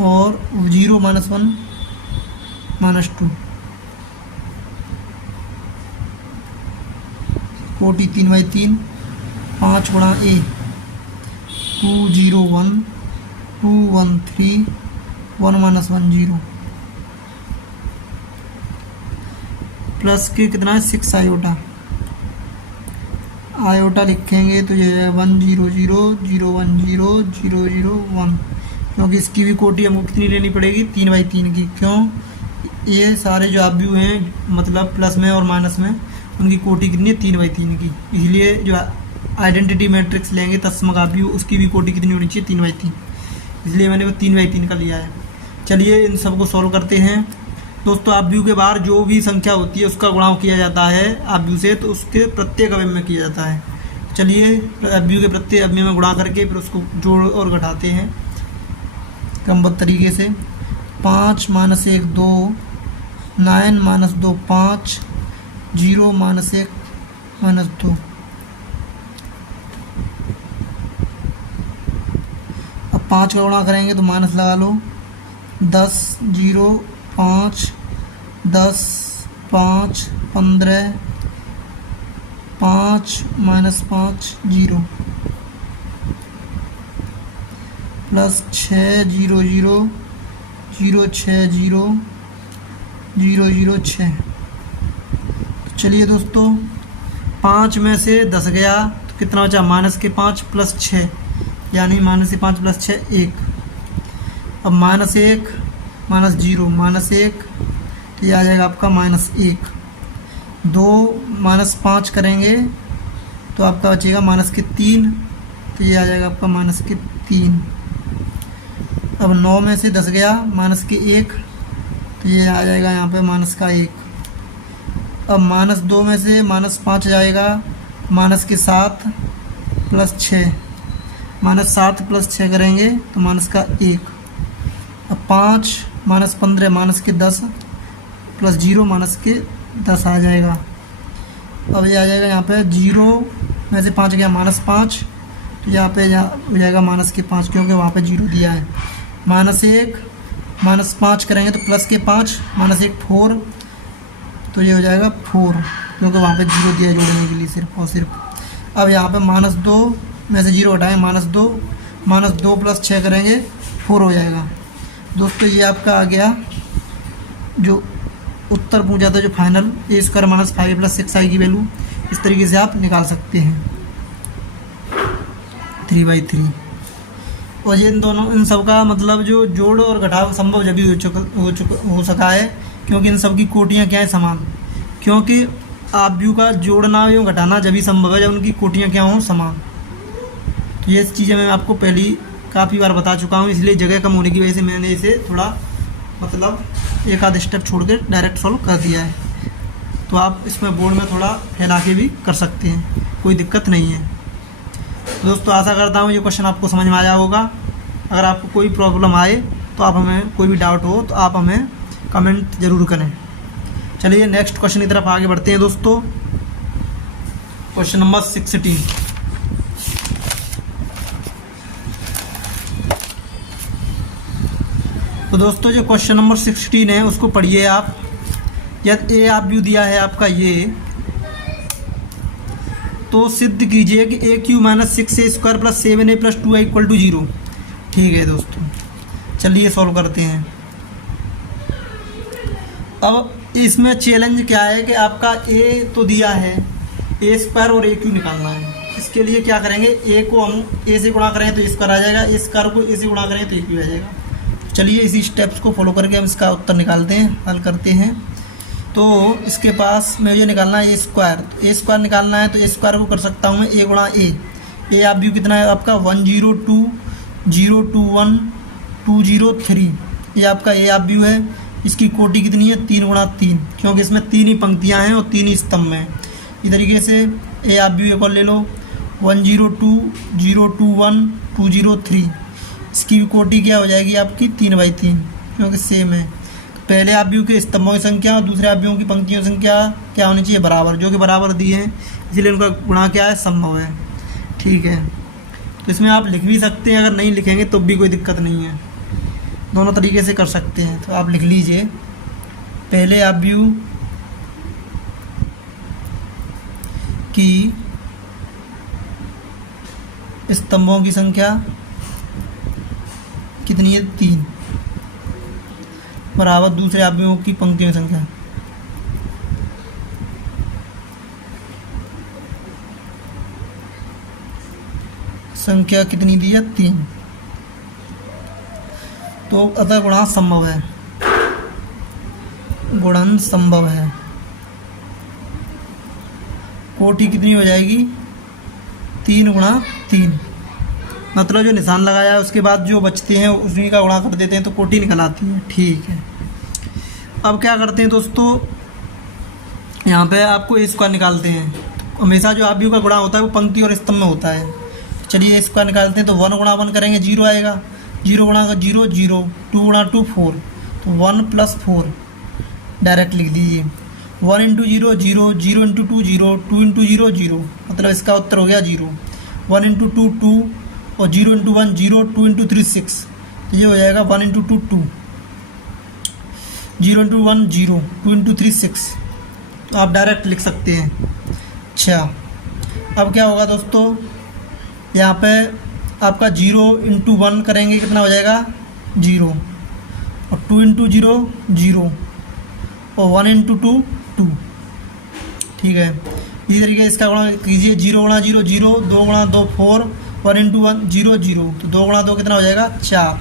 और 0 -1 -2। कोटि 3/3। 5 गुणा a, 2 0 1, 2 1 3, 1 -1 0, प्लस के कितना है 6 आयोटा। आयोटा लिखेंगे तो ये है 1 0 0 0 1 0 0 0 1, क्योंकि इसकी भी कोटि हमको कितनी लेनी पड़ेगी, 3/3 की। क्यों, ये सारे जो आप व्यू हैं मतलब प्लस में और माइनस में, उनकी कोटि कितनी है, 3/3 की। इसलिए जो आइडेंटिटी मैट्रिक्स लेंगे तत्सम का व्यू, उसकी भी कोटि कितनी होनी चाहिए, 3/3, इसलिए मैंने वो 3/3 का लिया है। चलिए इन सबको सॉल्व करते हैं दोस्तों। आप व्यू के बाहर जो भी संख्या होती है उसका गुणा किया जाता है आप व्यू से, तो उसके प्रत्येक अवयव में किया जाता है। चलिए व्यू के प्रत्येक अवयव में गुणा करके फिर उसको जोड़ और घटाते हैं क्रमबद्ध तरीके से। 5 - 1 2, 9 - 2 5, 0 - 1 - 2। अब 5 का गुणा करेंगे तो माइनस लगा लो, 10 0 5 10 5 15, 5 - 5 0, प्लस 6 0 0 0 6 0 0 0 6। चलिए दोस्तों 5 में से 10 गया तो कितना बचा, -5 + 6, यानी -5 + 6 1। अब -1 -0 -1 तो ये आ जाएगा आपका -1। 2 - 5 करेंगे तो आपका बचेगा -3, तो ये आ जाएगा आपका -3। अब 9 में से 10 गया -1, तो ये आ जाएगा यहाँ पे -1। अब -2 में से -5 जाएगा, -7 + 6, -7 + 6 करेंगे तो -1। अब 5 - 15 -10 + 0 -10 आ जाएगा। अब ये आ जाएगा यहाँ पे 0 में से 5 गया -5, तो यहाँ पे हो जाएगा -5, क्योंकि वहाँ पे 0 दिया है। -1 -5 करेंगे तो +5 -1 4, तो ये हो जाएगा 4, क्योंकि वहाँ पे 0 दिया है जोड़ने के लिए सिर्फ और सिर्फ। अब यहाँ पे -2 में से 0 हटाएँ, -2 + 6 करेंगे 4 हो जाएगा। दोस्तों ये आपका आ गया जो उत्तर पूछा था, जो फाइनल a² - 5 + 6i की वैल्यू। इस तरीके से आप निकाल सकते हैं 3/3। और ये इन सब का मतलब जो जोड़ और घटाव संभव जब भी हो सका है, क्योंकि इन सब की कोटियाँ क्या है, समान। क्योंकि आप व्यू का जोड़ना एवं घटाना जब भी संभव है जब उनकी कोटियाँ क्या हों, समान। तो ये चीज़ें मैं आपको पहली काफ़ी बार बता चुका हूँ, इसलिए जगह कम होने की वजह से मैंने इसे थोड़ा मतलब एक आध स्टेप छोड़ के डायरेक्ट सॉल्व कर दिया है। तो आप इसमें बोर्ड में थोड़ा फैला के भी कर सकते हैं, कोई दिक्कत नहीं है। तो दोस्तों आशा करता हूँ ये क्वेश्चन आपको समझ में आया होगा। अगर आपको कोई प्रॉब्लम आए तो आप हमें, कोई भी डाउट हो तो आप हमें कमेंट ज़रूर करें। चलिए नेक्स्ट क्वेश्चन की तरफ आगे बढ़ते हैं दोस्तों। Question number 16। तो दोस्तों जो क्वेश्चन नंबर 16 है उसको पढ़िए आप। यदि ए आप व्यू दिया है आपका ये, तो सिद्ध कीजिए कि AQ - 6a² + 7a + 2i = 0। ठीक है दोस्तों, चलिए सॉल्व करते हैं। अब इसमें चैलेंज क्या है कि आपका a तो दिया है, a² और AQ निकालना है। इसके लिए क्या करेंगे, a को हम a से गुणा करें तो a² आ जाएगा, a² को a से गुणा करें तो AQ आ जाएगा। चलिए इसी स्टेप्स को फॉलो करके हम इसका उत्तर निकालते हैं, हल करते हैं। तो इसके पास में ये निकालना है a², तो a² निकालना है तो a² को कर सकता हूँ मैं a × a। ए आप व्यू कितना है आपका 102 021 203, ये आपका ए आप व्यू है। इसकी कोटि कितनी है, 3 × 3, क्योंकि इसमें 3 ही पंक्तियाँ हैं और 3 ही स्तंभ हैं। इस तरीके से ए आप व्यू एक और ले लो 102 021 203, इसकी भी कोटि क्या हो जाएगी आपकी 3/3, क्योंकि सेम है। पहले आप व्यू के स्तंभों की संख्या और दूसरे आप व्यू की पंक्तियों की संख्या क्या होनी चाहिए, बराबर, जो कि बराबर दी है, इसलिए उनका गुणा क्या है, संभव है। ठीक है, तो इसमें आप लिख भी सकते हैं, अगर नहीं लिखेंगे तो भी कोई दिक्कत नहीं है, दोनों तरीके से कर सकते हैं। तो आप लिख लीजिए, पहले आप व्यू की स्तंभों की संख्या कितनी है, 3, बराबर दूसरे अवयवों की पंक्तियों की संख्या। संख्या कितनी दी है? 3। तो अतः गुणांक संभव है, गुणन संभव है। कोटि कितनी हो जाएगी? 3 गुणा 3, मतलब जो निशान लगाया है उसके बाद जो बचते हैं उसी का गुणा कर देते हैं तो कोटि निकल आती है। ठीक है, अब क्या करते हैं दोस्तों, यहाँ पे आपको ए स्क्वायर निकालते हैं। तो हमेशा जो आव्यूह का गुणा होता है वो पंक्ति और स्तंभ में होता है। चलिए ए स्क्वायर निकालते हैं। तो 1 गुणा 1 करेंगे 0 आएगा, 0 गुणा 0 0, 2 गुणा 2 4, तो 1 + 4 डायरेक्ट लिख दीजिए। 1 × 0 0, 0 × 2 0, 2 × 0 0, मतलब इसका उत्तर हो गया 0। 1 × 2 2 और 0 × 1 0, 2 × 3 6, तो ये हो जाएगा 1 × 2 2, 0 × 1 0, 2 × 3 6, तो आप डायरेक्ट लिख सकते हैं। अच्छा, अब क्या होगा दोस्तों, यहाँ पे आपका 0 × 1 करेंगे कितना हो जाएगा? 0, और 2 × 0 0, और 1 × 2 2। ठीक है, इसी तरीके से इसका गुणा कीजिए। 0 गुणा 0 0, 2 गुणा 2 4, 1 × 1 0 0, तो 2 गुणा 2 कितना हो जाएगा? 4।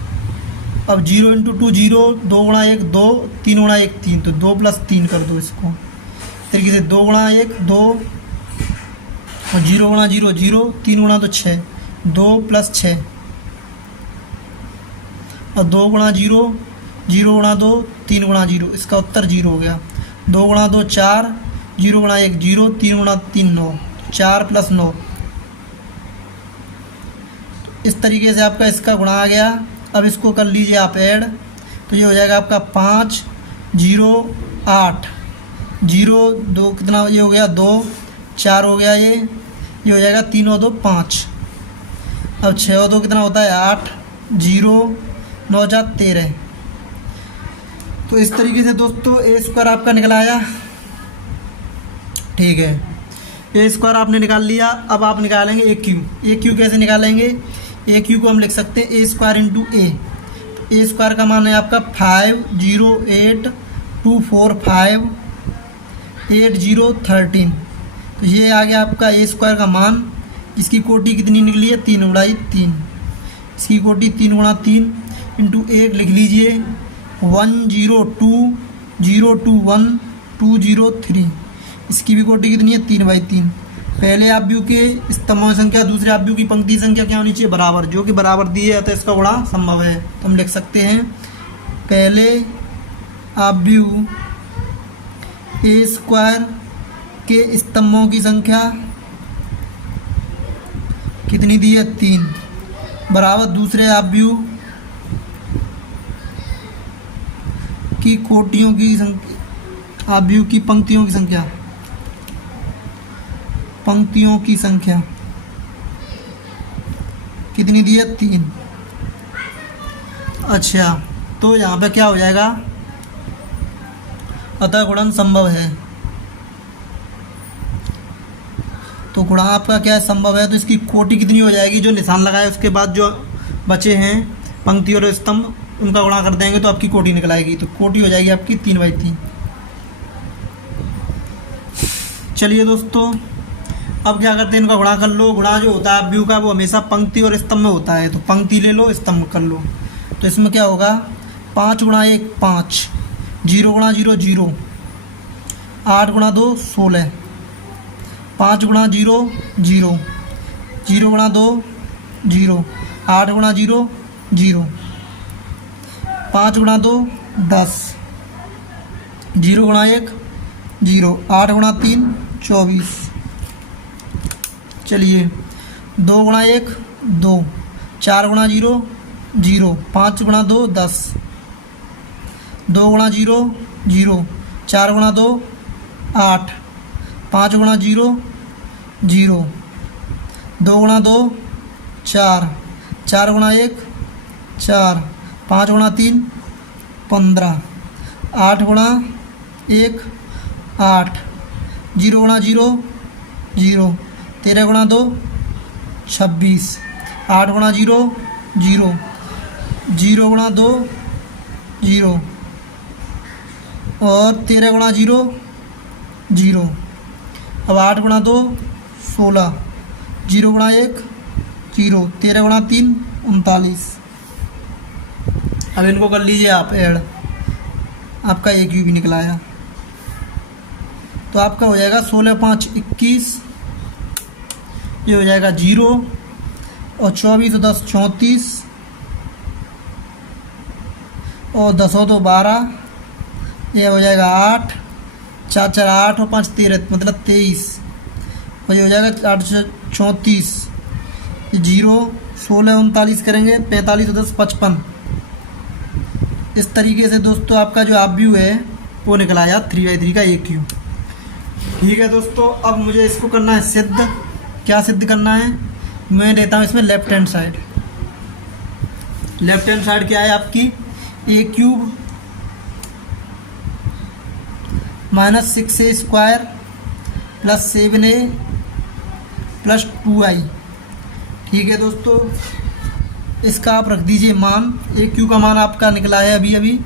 अब 0 × 2 0, 2 गुणा 1 2, 3 गुणा 1 3, तो 2 + 3 कर दो इसको। इस तरीके से 2 गुणा 1 2, और 0 गुणा 0 0, 3 गुणा 2 6, 2 + 6, और 2 गुणा 0 0 गुणा 2, 3 गुणा 0, इसका उत्तर 0 हो गया। 2 गुणा 2 4, 0 गुणा 1 0, 3 गुणा 3 9, 4 + 9। इस तरीके से आपका इसका गुणा आ गया। अब इसको कर लीजिए आप ऐड, तो ये हो जाएगा आपका 5 0 8, 0 2 कितना ये हो गया 2, 4 हो गया ये हो जाएगा 3 और 2 5। अब 6 और 2 कितना होता है? 8, 0 9 4 13। तो इस तरीके से दोस्तों ए स्क्वायर आपका निकल आया। ठीक है, ए स्क्वायर आपने निकाल लिया। अब आप निकालेंगे ए क्यू। ए क्यू कैसे निकालेंगे? ए क्यू को हम लिख सकते हैं ए स्क्वायर × ए। तो ए स्क्वायर का मान है आपका 5 0 8 2 4 5 8 0 13। तो ये आ गया आपका ए स्क्वायर का मान। इसकी कोटि कितनी निकली है? 3 गुणा 3। इसकी कोटि 3 गुणा 3 × 8 लिख लीजिए। 1 0 2 0 2 1 2 0 3। इसकी भी कोटि कितनी है? 3/3। पहले आव्यूह के स्तंभों की संख्या दूसरे आव्यूह की पंक्ति संख्या क्या होनी चाहिए? बराबर, जो कि बराबर दी है तो इसका गुणा संभव है। तो हम लिख सकते हैं पहले आव्यूह ए स्क्वायर के स्तंभों की संख्या कितनी दी है? 3, बराबर दूसरे आव्यूह की कोटियों की संख्या, आव्यूह की पंक्तियों की संख्या, पंक्तियों की संख्या कितनी दी है? 3। अच्छा, तो यहाँ पे क्या हो जाएगा? अतः गुणन संभव है। तो गुणा आपका क्या है? संभव है। तो इसकी कोटि कितनी हो जाएगी? जो निशान लगाए उसके बाद जो बचे हैं पंक्ति और स्तंभ, उनका गुणा कर देंगे तो आपकी कोटि निकल आएगी। तो कोटि हो जाएगी आपकी 3/3। चलिए दोस्तों, अब क्या करते हैं? इनका गुणा कर लो। गुणा जो होता है आव्यूह का वो हमेशा पंक्ति और स्तंभ में होता है। तो पंक्ति ले लो, स्तंभ कर लो। तो इसमें क्या होगा? 5 गुणा 1 5, 0 गुणा 0 0, 8 गुणा 2 16, 5 गुणा 0 0, 0 गुणा 2 0, 8 गुणा 0 0, 5 गुणा 2 10, 0 गुणा 1 0, 8 गुणा 3 24। चलिए 2 गुणा 1 2, 4 गुणा 0 0, 5 गुणा 2 10, 2 गुणा 0 0, 4 गुणा 2 8, 5 गुणा 0 0, 2 गुणा 2 4, 4 गुणा 1 4, 5 गुणा 3 15, 8 गुणा 1 8, 0 गुणा 0 0, 13 गुणा 2 26, 8 गुणा 0 0, 0 गुणा 2 0, और 13 गुणा 0 0। अब 8 गुणा 2 16, 0 गुणा 1 0, 13 गुणा 3 39। अब इनको कर लीजिए आप ऐड, आपका एक क्यू भी निकला आया। तो आपका हो जाएगा 16 5 21, ये हो जाएगा 0, और 24 और 10 34, और 10 और 2 12, ये हो जाएगा 8, 4 4 8 और 5 13, मतलब 23, और ये हो जाएगा 8 34, 0 16 39 करेंगे, 45 और 10 55। इस तरीके से दोस्तों आपका जो आप व्यू है वो निकला आया 3/3 का एक क्यू। ठीक है दोस्तों, अब मुझे इसको करना है सिद्ध। क्या सिद्ध करना है, मैं लेता हूँ इसमें left hand side. Left hand side क्या है आपकी, A cube minus 6a² plus 7a plus 2i। ठीक है दोस्तों, इसका आप रख दीजिए मान। ए क्यू का मान आपका निकला है अभी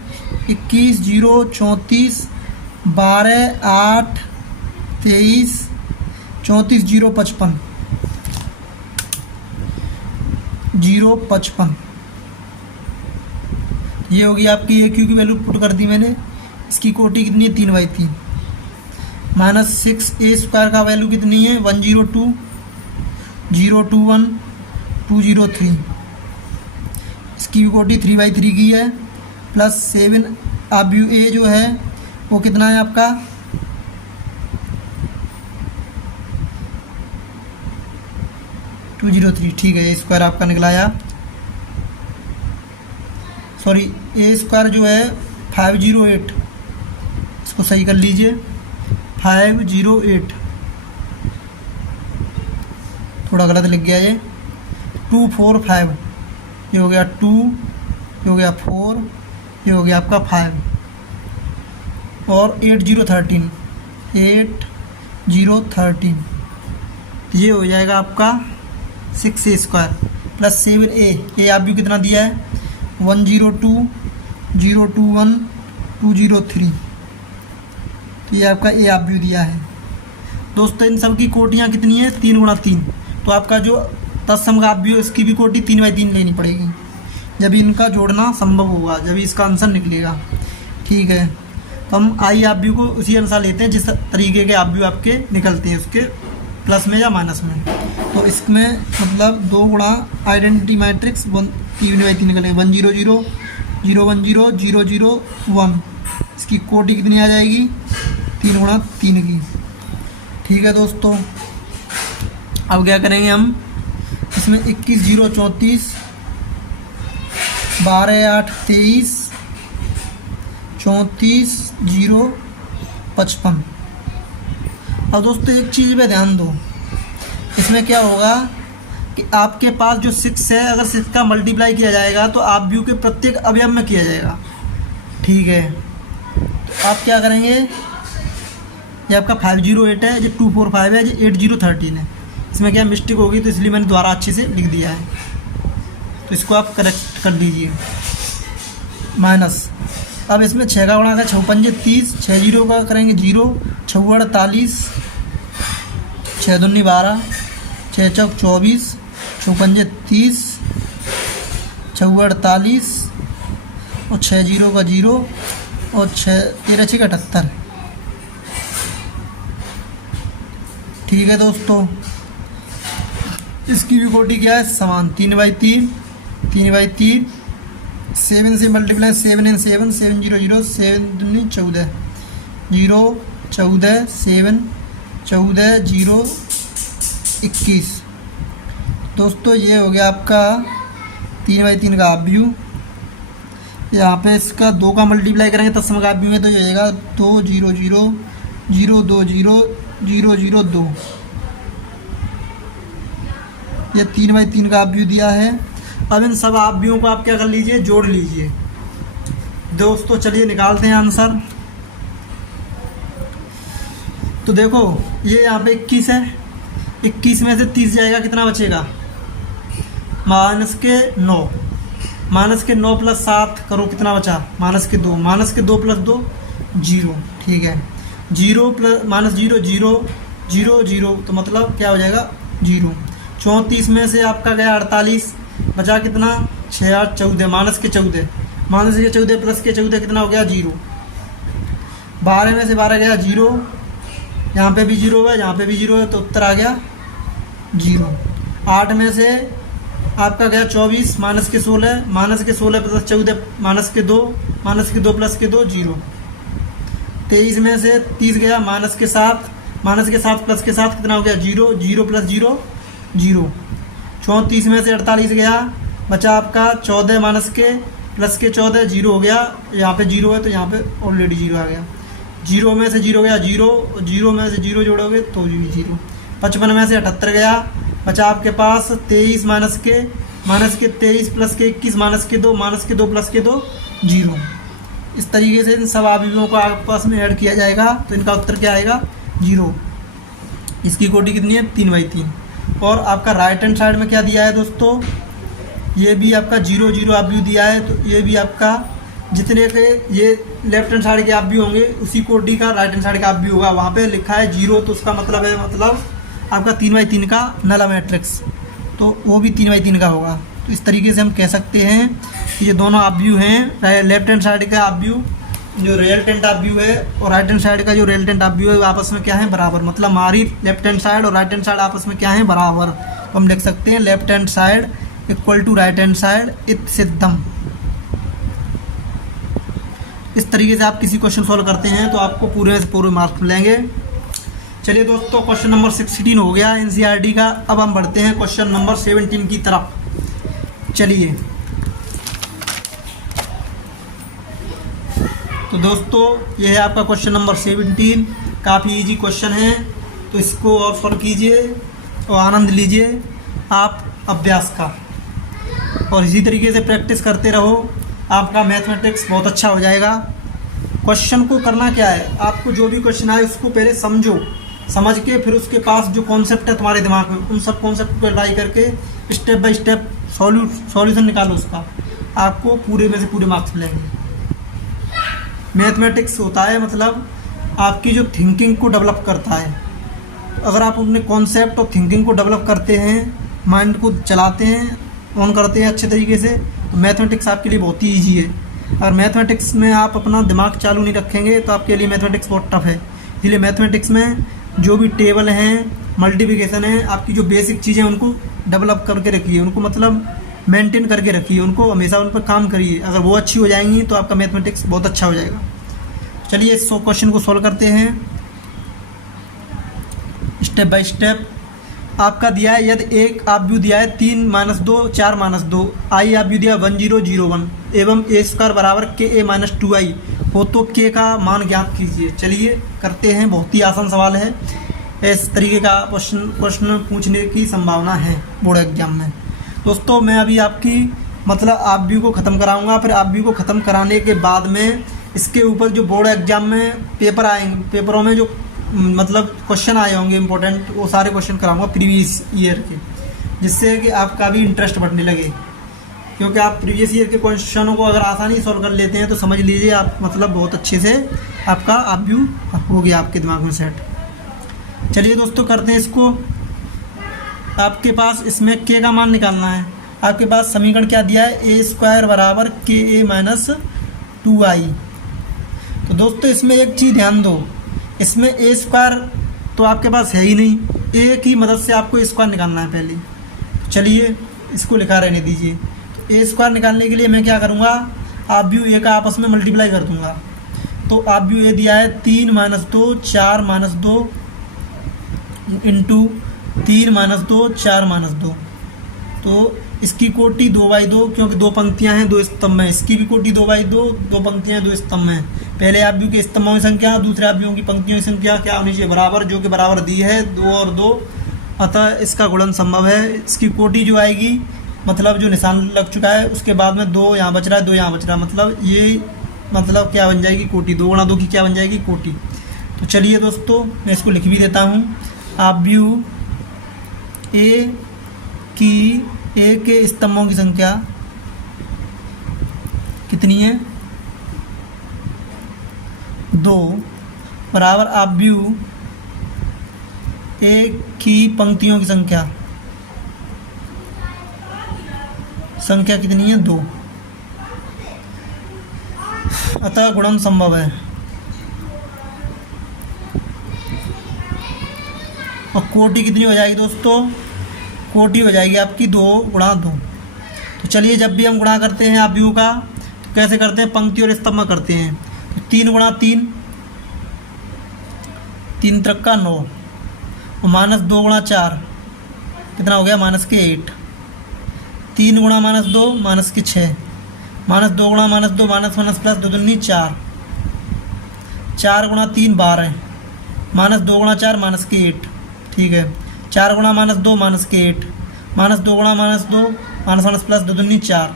21 0 34 12 8 23 34 0 55 0 55। ये होगी आपकी ए क्यू की वैल्यू पुट कर दी मैंने। इसकी कोटि कितनी है, 3/3। माइनस 6a² का वैल्यू कितनी है, 102 021 203। इसकी भी कोटि 3/3 की है, प्लस 7। अब यू ए जो है वो कितना है आपका, टू 203। ठीक है, ए स्क्वायर आपका निकलाया, सॉरी a² जो है 508, इसको सही कर लीजिए, 508, थोड़ा गलत लिख गया ये, 245। ये हो गया 2, ये हो गया 4, ये हो गया आपका 5, और 8013 8013, ये हो जाएगा आपका 6a² प्लस 7a। ये आप भी कितना दिया है, 102 021 203। तो ये आपका ए आप भी दिया है दोस्तों। इन सब की कोटियाँ कितनी है, 3 गुणा 3। तो आपका जो तत्सम का आप भी इसकी भी कोटि 3/3 लेनी पड़ेगी, जब इनका जोड़ना संभव होगा, जब इसका आंसर निकलेगा। ठीक है, तो हम आई आप भी को उसी अनुसार लेते हैं जिस तरीके के आप भी आपके निकलते हैं, उसके प्लस में या माइनस में। तो इसमें मतलब 2 गुणा आइडेंटिटी मैट्रिक्स 3/3 निकलेंगे, 100 0 010 001। इसकी कोटि कितनी आ जाएगी, 3 गुणा 3 की। ठीक है दोस्तों, अब क्या करेंगे हम, इसमें 21 0 34 12 8 23 34 0 55। अब दोस्तों एक चीज़ पे ध्यान दो, इसमें क्या होगा कि आपके पास जो 6 है, अगर 6 का मल्टीप्लाई किया जाएगा तो आप व्यू के प्रत्येक अवयव में किया जाएगा। ठीक है, तो आप क्या करेंगे, ये आपका 508 है, ये 245 है, ये 8013 है। इसमें क्या मिस्टेक होगी तो इसलिए मैंने दोबारा अच्छे से लिख दिया है, तो इसको आप करेक्ट कर दीजिए। माइनस, अब इसमें 6 का गुणा है 6 पंजे 30, 6 0 का करेंगे 0, 6 48, 6 दूनी 12, 6 चौक 24, 6 पंजे 30, 6 48, और 6 0 का 0, और 6 13 6 78। ठीक है दोस्तों, इसकी भी कोटि क्या है, समान 3/3 3/3। 7 से मल्टीप्लाई, 7 and 7 7 0 0, 7 दूनी 14 0 14 7 14 0 21। दोस्तों ये हो गया आपका 3/3 का आप व्यू। यहाँ पे इसका 2 का मल्टीप्लाई करेंगे तत्सम का आप व्यू में, तो ये हो जाएगा 2 0 0 0 2 0 0 0 2। ये 3/3 का आप व्यू दिया है। अब इन सब आप व्यूओं को आप क्या कर लीजिए, जोड़ लीजिए। दोस्तों चलिए निकालते हैं आंसर। तो देखो ये यहाँ पे 21 है, 21 में से 30 जाएगा, कितना बचेगा, माइनस के 9, माइनस के 9 प्लस 7 करो, कितना बचा, माइनस के 2, माइनस के 2 प्लस 2 0। ठीक है, 0 प्लस माइनस 0 0 0 0, तो मतलब क्या हो जाएगा 0। 34 में से आपका गया 48, बचा कितना 6 8 14, माइनस के 14 प्लस के 14 कितना हो गया 0। 12 में से 12 गया 0, यहाँ पे भी 0 है, यहाँ पे भी 0 है, तो उत्तर आ गया 0। 8 में से आपका गया 24, माइनस के 16 प्लस 14 माइनस के 2 प्लस के 2 0। 23 में से 30 गया माइनस के 7 प्लस के 7 कितना हो गया 0, 0 प्लस 0 0। 34 में से 48 गया, बचा आपका 14 माइनस के प्लस के 14 0 हो गया, यहाँ पे 0 है तो यहाँ पे ऑलरेडी 0 आ गया। 0 में से 0 गया 0, 0 में से 0 जोड़ोगे तो भी 0। 55 में से 78 गया, बचा आपके पास 23 माइनस के 23 प्लस के 21 माइनस के 2 प्लस के 2 0। इस तरीके से इन सब अवयवों को आपस में ऐड किया जाएगा तो इनका उत्तर क्या आएगा 0। इसकी कोटि कितनी है 3/3। और आपका राइट हैंड साइड में क्या दिया है दोस्तों, ये भी आपका 0 0 अवयव दिया है, तो ये भी आपका जितने के ये लेफ्ट हैंड साइड के अवयव होंगे उसी कोटि का राइट हैंड साइड का अवयव होगा। वहाँ पे लिखा है 0 तो उसका मतलब है आपका 3/3 का नला मैट्रिक्स, तो वो भी 3/3 का होगा। तो इस तरीके से हम कह सकते हैं कि ये दोनों अवयव हैं, लेफ्ट हैंड साइड का अवयव जो रिजल्टेंट अवयव है और राइट हैंड साइड का जो रिजल्टेंट अवयव है आपस में क्या है बराबर, मतलब हमारी लेफ्ट हैंड साइड और राइट हैंड साइड आपस में क्या है बराबर। तो हम लिख सकते हैं left hand side equal to right hand side इत सिद्धम। इस तरीके से आप किसी क्वेश्चन सॉल्व करते हैं तो आपको पूरे से पूरे मार्क्स मिलेंगे। चलिए दोस्तों, क्वेश्चन नंबर 16 हो गया एनसीईआरटी का। अब हम बढ़ते हैं क्वेश्चन नंबर 17 की तरफ। चलिए तो दोस्तों, ये है आपका क्वेश्चन नंबर 17। काफ़ी इजी क्वेश्चन है, तो इसको और सॉल्व कीजिए और आनंद लीजिए आप अभ्यास का, और इसी तरीके से प्रैक्टिस करते रहो, आपका मैथमेटिक्स बहुत अच्छा हो जाएगा। क्वेश्चन को करना क्या है, आपको जो भी क्वेश्चन आए उसको पहले समझो, समझ के फिर उसके पास जो कॉन्सेप्ट है तुम्हारे दिमाग में उन सब कॉन्सेप्ट को ट्राई करके स्टेप बाय स्टेप सॉल्यूशन निकालो उसका, आपको पूरे में से पूरे मार्क्स मिलेंगे। मैथमेटिक्स होता है मतलब आपकी जो थिंकिंग को डेवलप करता है। अगर आप अपने कॉन्सेप्ट और थिंकिंग को डेवलप करते हैं, माइंड को चलाते हैं, ऑन करते हैं अच्छे तरीके से, तो मैथमेटिक्स आपके लिए बहुत ही ईजी है। अगर मैथमेटिक्स में आप अपना दिमाग चालू नहीं रखेंगे तो आपके लिए मैथमेटिक्स बहुत टफ है। इसलिए मैथमेटिक्स में जो भी टेबल हैं, मल्टीप्लिकेशन है, आपकी जो बेसिक चीज़ें उनको डेवलप करके रखिए, उनको मतलब मेंटेन करके रखिए, उनको हमेशा उन पर काम करिए। अगर वो अच्छी हो जाएंगी तो आपका मैथमेटिक्स बहुत अच्छा हो जाएगा। चलिए इस क्वेश्चन को सॉल्व करते हैं स्टेप बाय स्टेप। आपका दिया है यदि एक अवयव दिया है 3 - 2 4 - 2, आई अवयव दिया 1 0 0 1 एवं a² बराबर KA - 2i हो तो k का मान ज्ञात कीजिए। चलिए करते हैं, बहुत ही आसान सवाल है। इस तरीके का प्रश्न पूछने की संभावना है बोर्ड एग्जाम में। दोस्तों मैं अभी आपकी मतलब अवयव को ख़त्म कराऊंगा, फिर अवयव को ख़त्म कराने के बाद में इसके ऊपर जो बोर्ड एग्जाम में पेपर आएंगे, पेपरों में जो मतलब क्वेश्चन आए होंगे इंपॉर्टेंट, वो सारे क्वेश्चन कराऊंगा प्रीवियस ईयर के, जिससे कि आपका भी इंटरेस्ट बढ़ने लगे। क्योंकि आप प्रीवियस ईयर के क्वेश्चनों को अगर आसानी सॉल्व कर लेते हैं तो समझ लीजिए आप मतलब बहुत अच्छे से आपका अवयव हो गया आपके दिमाग में सेट। चलिए दोस्तों करते हैं इसको। आपके पास इसमें k का मान निकालना है। आपके पास समीकरण क्या दिया है, a² बराबर KA - 2i। तो दोस्तों इसमें एक चीज़ ध्यान दो, इसमें a² तो आपके पास है ही नहीं, a की मदद से आपको a² निकालना है पहले। चलिए इसको लिखा रहने दीजिए। तो a² निकालने के लिए मैं क्या करूँगा, अवयव a का आपस में मल्टीप्लाई कर दूँगा। तो अवयव a दिया है 3 - 2 4 - 2 इंटू 3 - 2 4 - 2, तो इसकी कोटि 2/2, क्योंकि दो पंक्तियां हैं दो स्तंभ में, इसकी भी कोटि 2/2, दो पंक्तियां दो स्तंभ हैं। पहले अवयव के स्तंभों की संख्या दूसरे अवयवों की पंक्तियों की संख्या क्या होनी चाहिए बराबर, जो कि बराबर दी है 2 और 2, अतः इसका गुणन संभव है। इसकी कोटि जो आएगी मतलब जो निशान लग चुका है उसके बाद में 2 यहाँ बच रहा है 2 यहाँ बच रहा है, मतलब ये मतलब क्या बन जाएगी कोटि, 2 × 2 की क्या बन जाएगी कोटि। तो चलिए दोस्तों मैं इसको लिख भी देता हूँ। अवयव ए के स्तंभों की संख्या कितनी है 2 बराबर अवयव ए की पंक्तियों की संख्या संख्या कितनी है 2, अतः गुणन संभव है। और कोटि कितनी हो जाएगी दोस्तों, कोटि हो जाएगी आपकी 2 गुणा 2। तो चलिए जब भी हम गुणा करते हैं अवयवों का तो कैसे करते हैं, पंक्ति और स्तंभ में करते हैं। तो 3 गुणा 3, 3 त्रिक का 9, और -2 गुणा 4 कितना हो गया -8। 3 गुणा -2 -6, -2 गुणा -2 माइनस प्लस 2 दूनी 4, 4 गुणा 3 12, -2 गुणा 4 -8। ठीक है, 4 गुणा -2 -8, -2 गुणा -2 माइनस प्लस 2 दूनी 4।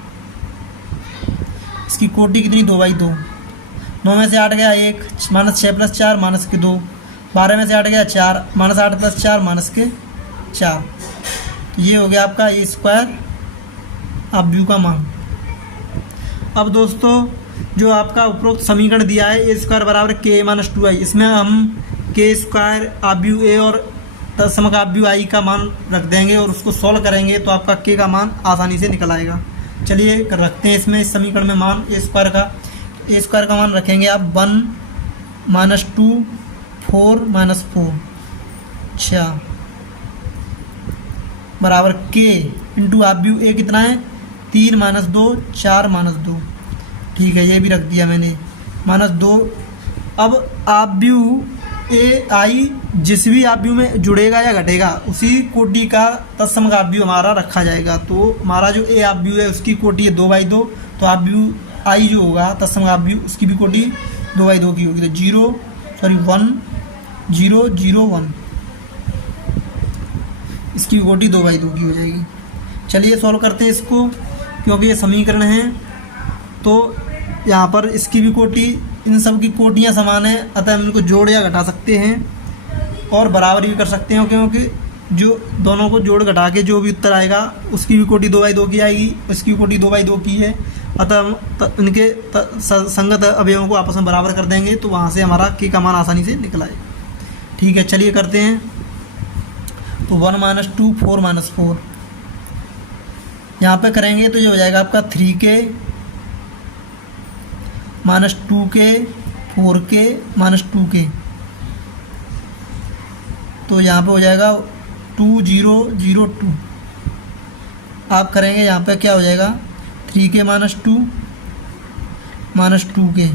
इसकी कोटि कितनी 2/2। 9 में से 8 गया 1, -6 + 4 -2, 12 में से 8 गया 4, -8 + 4 -4। तो ये हो गया आपका a² अवयव का मान। अब दोस्तों जो आपका उपरोक्त समीकरण दिया है a² = k - 2i, इसमें हम k² अवयव a और तत्सम का अवयव i का मान रख देंगे और उसको सॉल्व करेंगे तो आपका k का मान आसानी से निकल आएगा। चलिए रखते हैं इसमें इस समीकरण में मान a² का मान रखेंगे आप 1 - 2 4 - 4 अच्छा बराबर k इंटू अवयव a कितना है 3 - 2 4 - 2। ठीक है, ये भी रख दिया मैंने -2। अब अवयव ai जिस भी अवयव में जुड़ेगा या घटेगा उसी कोटि का तत्सम का अवयव हमारा रखा जाएगा। तो हमारा जो a अवयव है उसकी कोटि है 2/2, तो अवयव i जो होगा तत्सम का अवयव उसकी भी कोटि 2/2 की होगी। तो 1 0 0 1 इसकी कोटि 2/2 की हो जाएगी। चलिए सॉल्व करते हैं इसको, क्योंकि ये समीकरण है तो यहाँ पर इसकी भी कोटि, इन सब की कोटियाँ समान है, अतः हम इनको जोड़ या घटा सकते हैं और बराबर भी कर सकते हैं, क्योंकि जो दोनों को जोड़ घटा के जो भी उत्तर आएगा उसकी भी कोटि 2/2 की आएगी, उसकी कोटि 2/2 की है, अतः हम इनके संगत अवयवों को आपस में बराबर कर देंगे तो वहाँ से हमारा k का मान आसानी से निकल आएगा। ठीक है, चलिए करते हैं। तो 1 - 2 4 - 4 यहाँ पे करेंगे तो ये हो जाएगा आपका 3k - 2k 4k - 2k। तो यहाँ पे हो जाएगा 2 0 0 2। आप करेंगे यहाँ पे क्या हो जाएगा 3k - 2 - 2k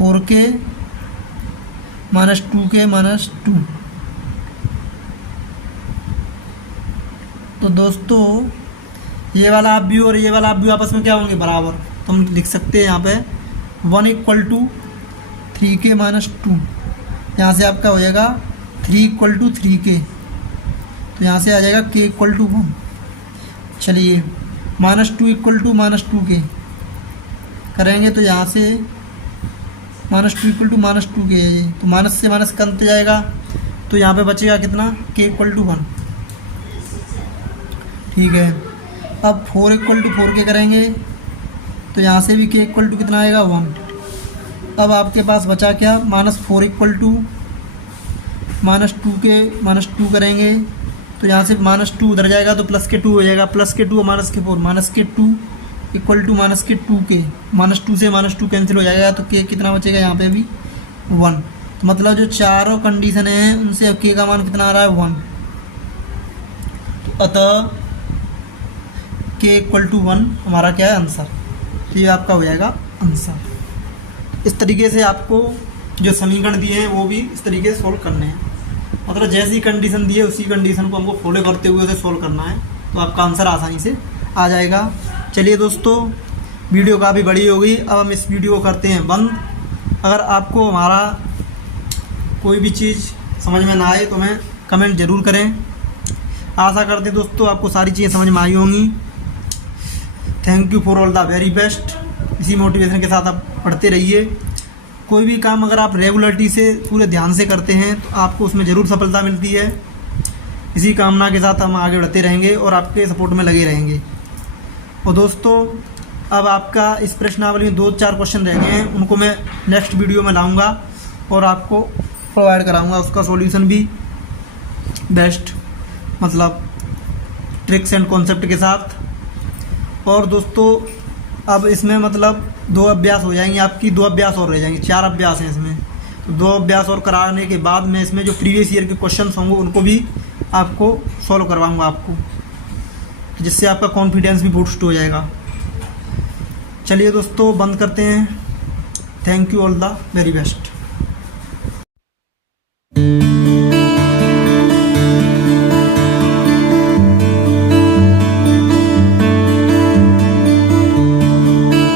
4k - 2k - 2। तो दोस्तों ये वाला अवयव और ये वाला अवयव आपस में क्या होंगे बराबर, तो हम लिख सकते हैं यहाँ पे 1 = 3k - 2। यहाँ से आपका हो जाएगा 3 = 3k, तो यहाँ से आ जाएगा k = 1। चलिए -2 = -2k करेंगे तो यहाँ से -2 = -2k है ये, तो माइनस से माइनस कट जाएगा तो यहाँ पे बचेगा कितना k = 1। ठीक है, अब 4 = 4k करेंगे तो यहाँ से भी k = कितना आएगा 1। अब आपके पास बचा क्या -4 = -2k -2 करेंगे तो यहाँ से -2 उधर जाएगा तो प्लस के 2 हो जाएगा, प्लस के 2 और -4 -2 = -2k, -2 से -2 कैंसिल हो जाएगा तो k कितना बचेगा यहाँ पे भी 1। तो मतलब जो चारों कंडीशन हैं उनसे अब k का मान कितना आ रहा है 1। अतः k = 1 हमारा क्या है आंसर। तो ये आपका हो जाएगा आंसर। इस तरीके से आपको जो समीकरण दिए हैं वो भी इस तरीके से सोल्व करने हैं, मतलब जैसी कंडीशन दी है उसी कंडीशन को हमको फॉलो करते हुए उसे सोल्व करना है तो आपका आंसर आसानी से आ जाएगा। चलिए दोस्तों वीडियो काफ़ी बड़ी हो गई, अब हम इस वीडियो को करते हैं बंद। अगर आपको हमारा कोई भी चीज़ समझ में ना आए तो हमें कमेंट ज़रूर करें। आशा करते हैं दोस्तों आपको सारी चीज़ें समझ में आई होंगी। Thank you for all the very best. इसी मोटिवेशन के साथ आप पढ़ते रहिए। कोई भी काम अगर आप रेगुलरिटी से पूरे ध्यान से करते हैं तो आपको उसमें ज़रूर सफलता मिलती है। इसी कामना के साथ हम आगे बढ़ते रहेंगे और आपके सपोर्ट में लगे रहेंगे। और दोस्तों अब आपका इस प्रश्नावली में 2-4 क्वेश्चन रह गए हैं, उनको मैं नेक्स्ट वीडियो में लाऊंगा और आपको प्रोवाइड कराऊंगा उसका सॉल्यूशन भी बेस्ट, मतलब ट्रिक्स एंड कॉन्सेप्ट के साथ। और दोस्तों अब इसमें मतलब 2 अभ्यास हो जाएंगे आपकी, 2 अभ्यास और रह जाएंगे, 4 अभ्यास हैं इसमें। तो 2 अभ्यास और कराने के बाद मैं इसमें जो प्रीवियस ईयर के क्वेश्चन होंगे उनको भी आपको सॉल्व करवाऊँगा आपको, जिससे आपका कॉन्फिडेंस भी बूस्ट हो जाएगा। चलिए दोस्तों बंद करते हैं। Thank you, all the very best.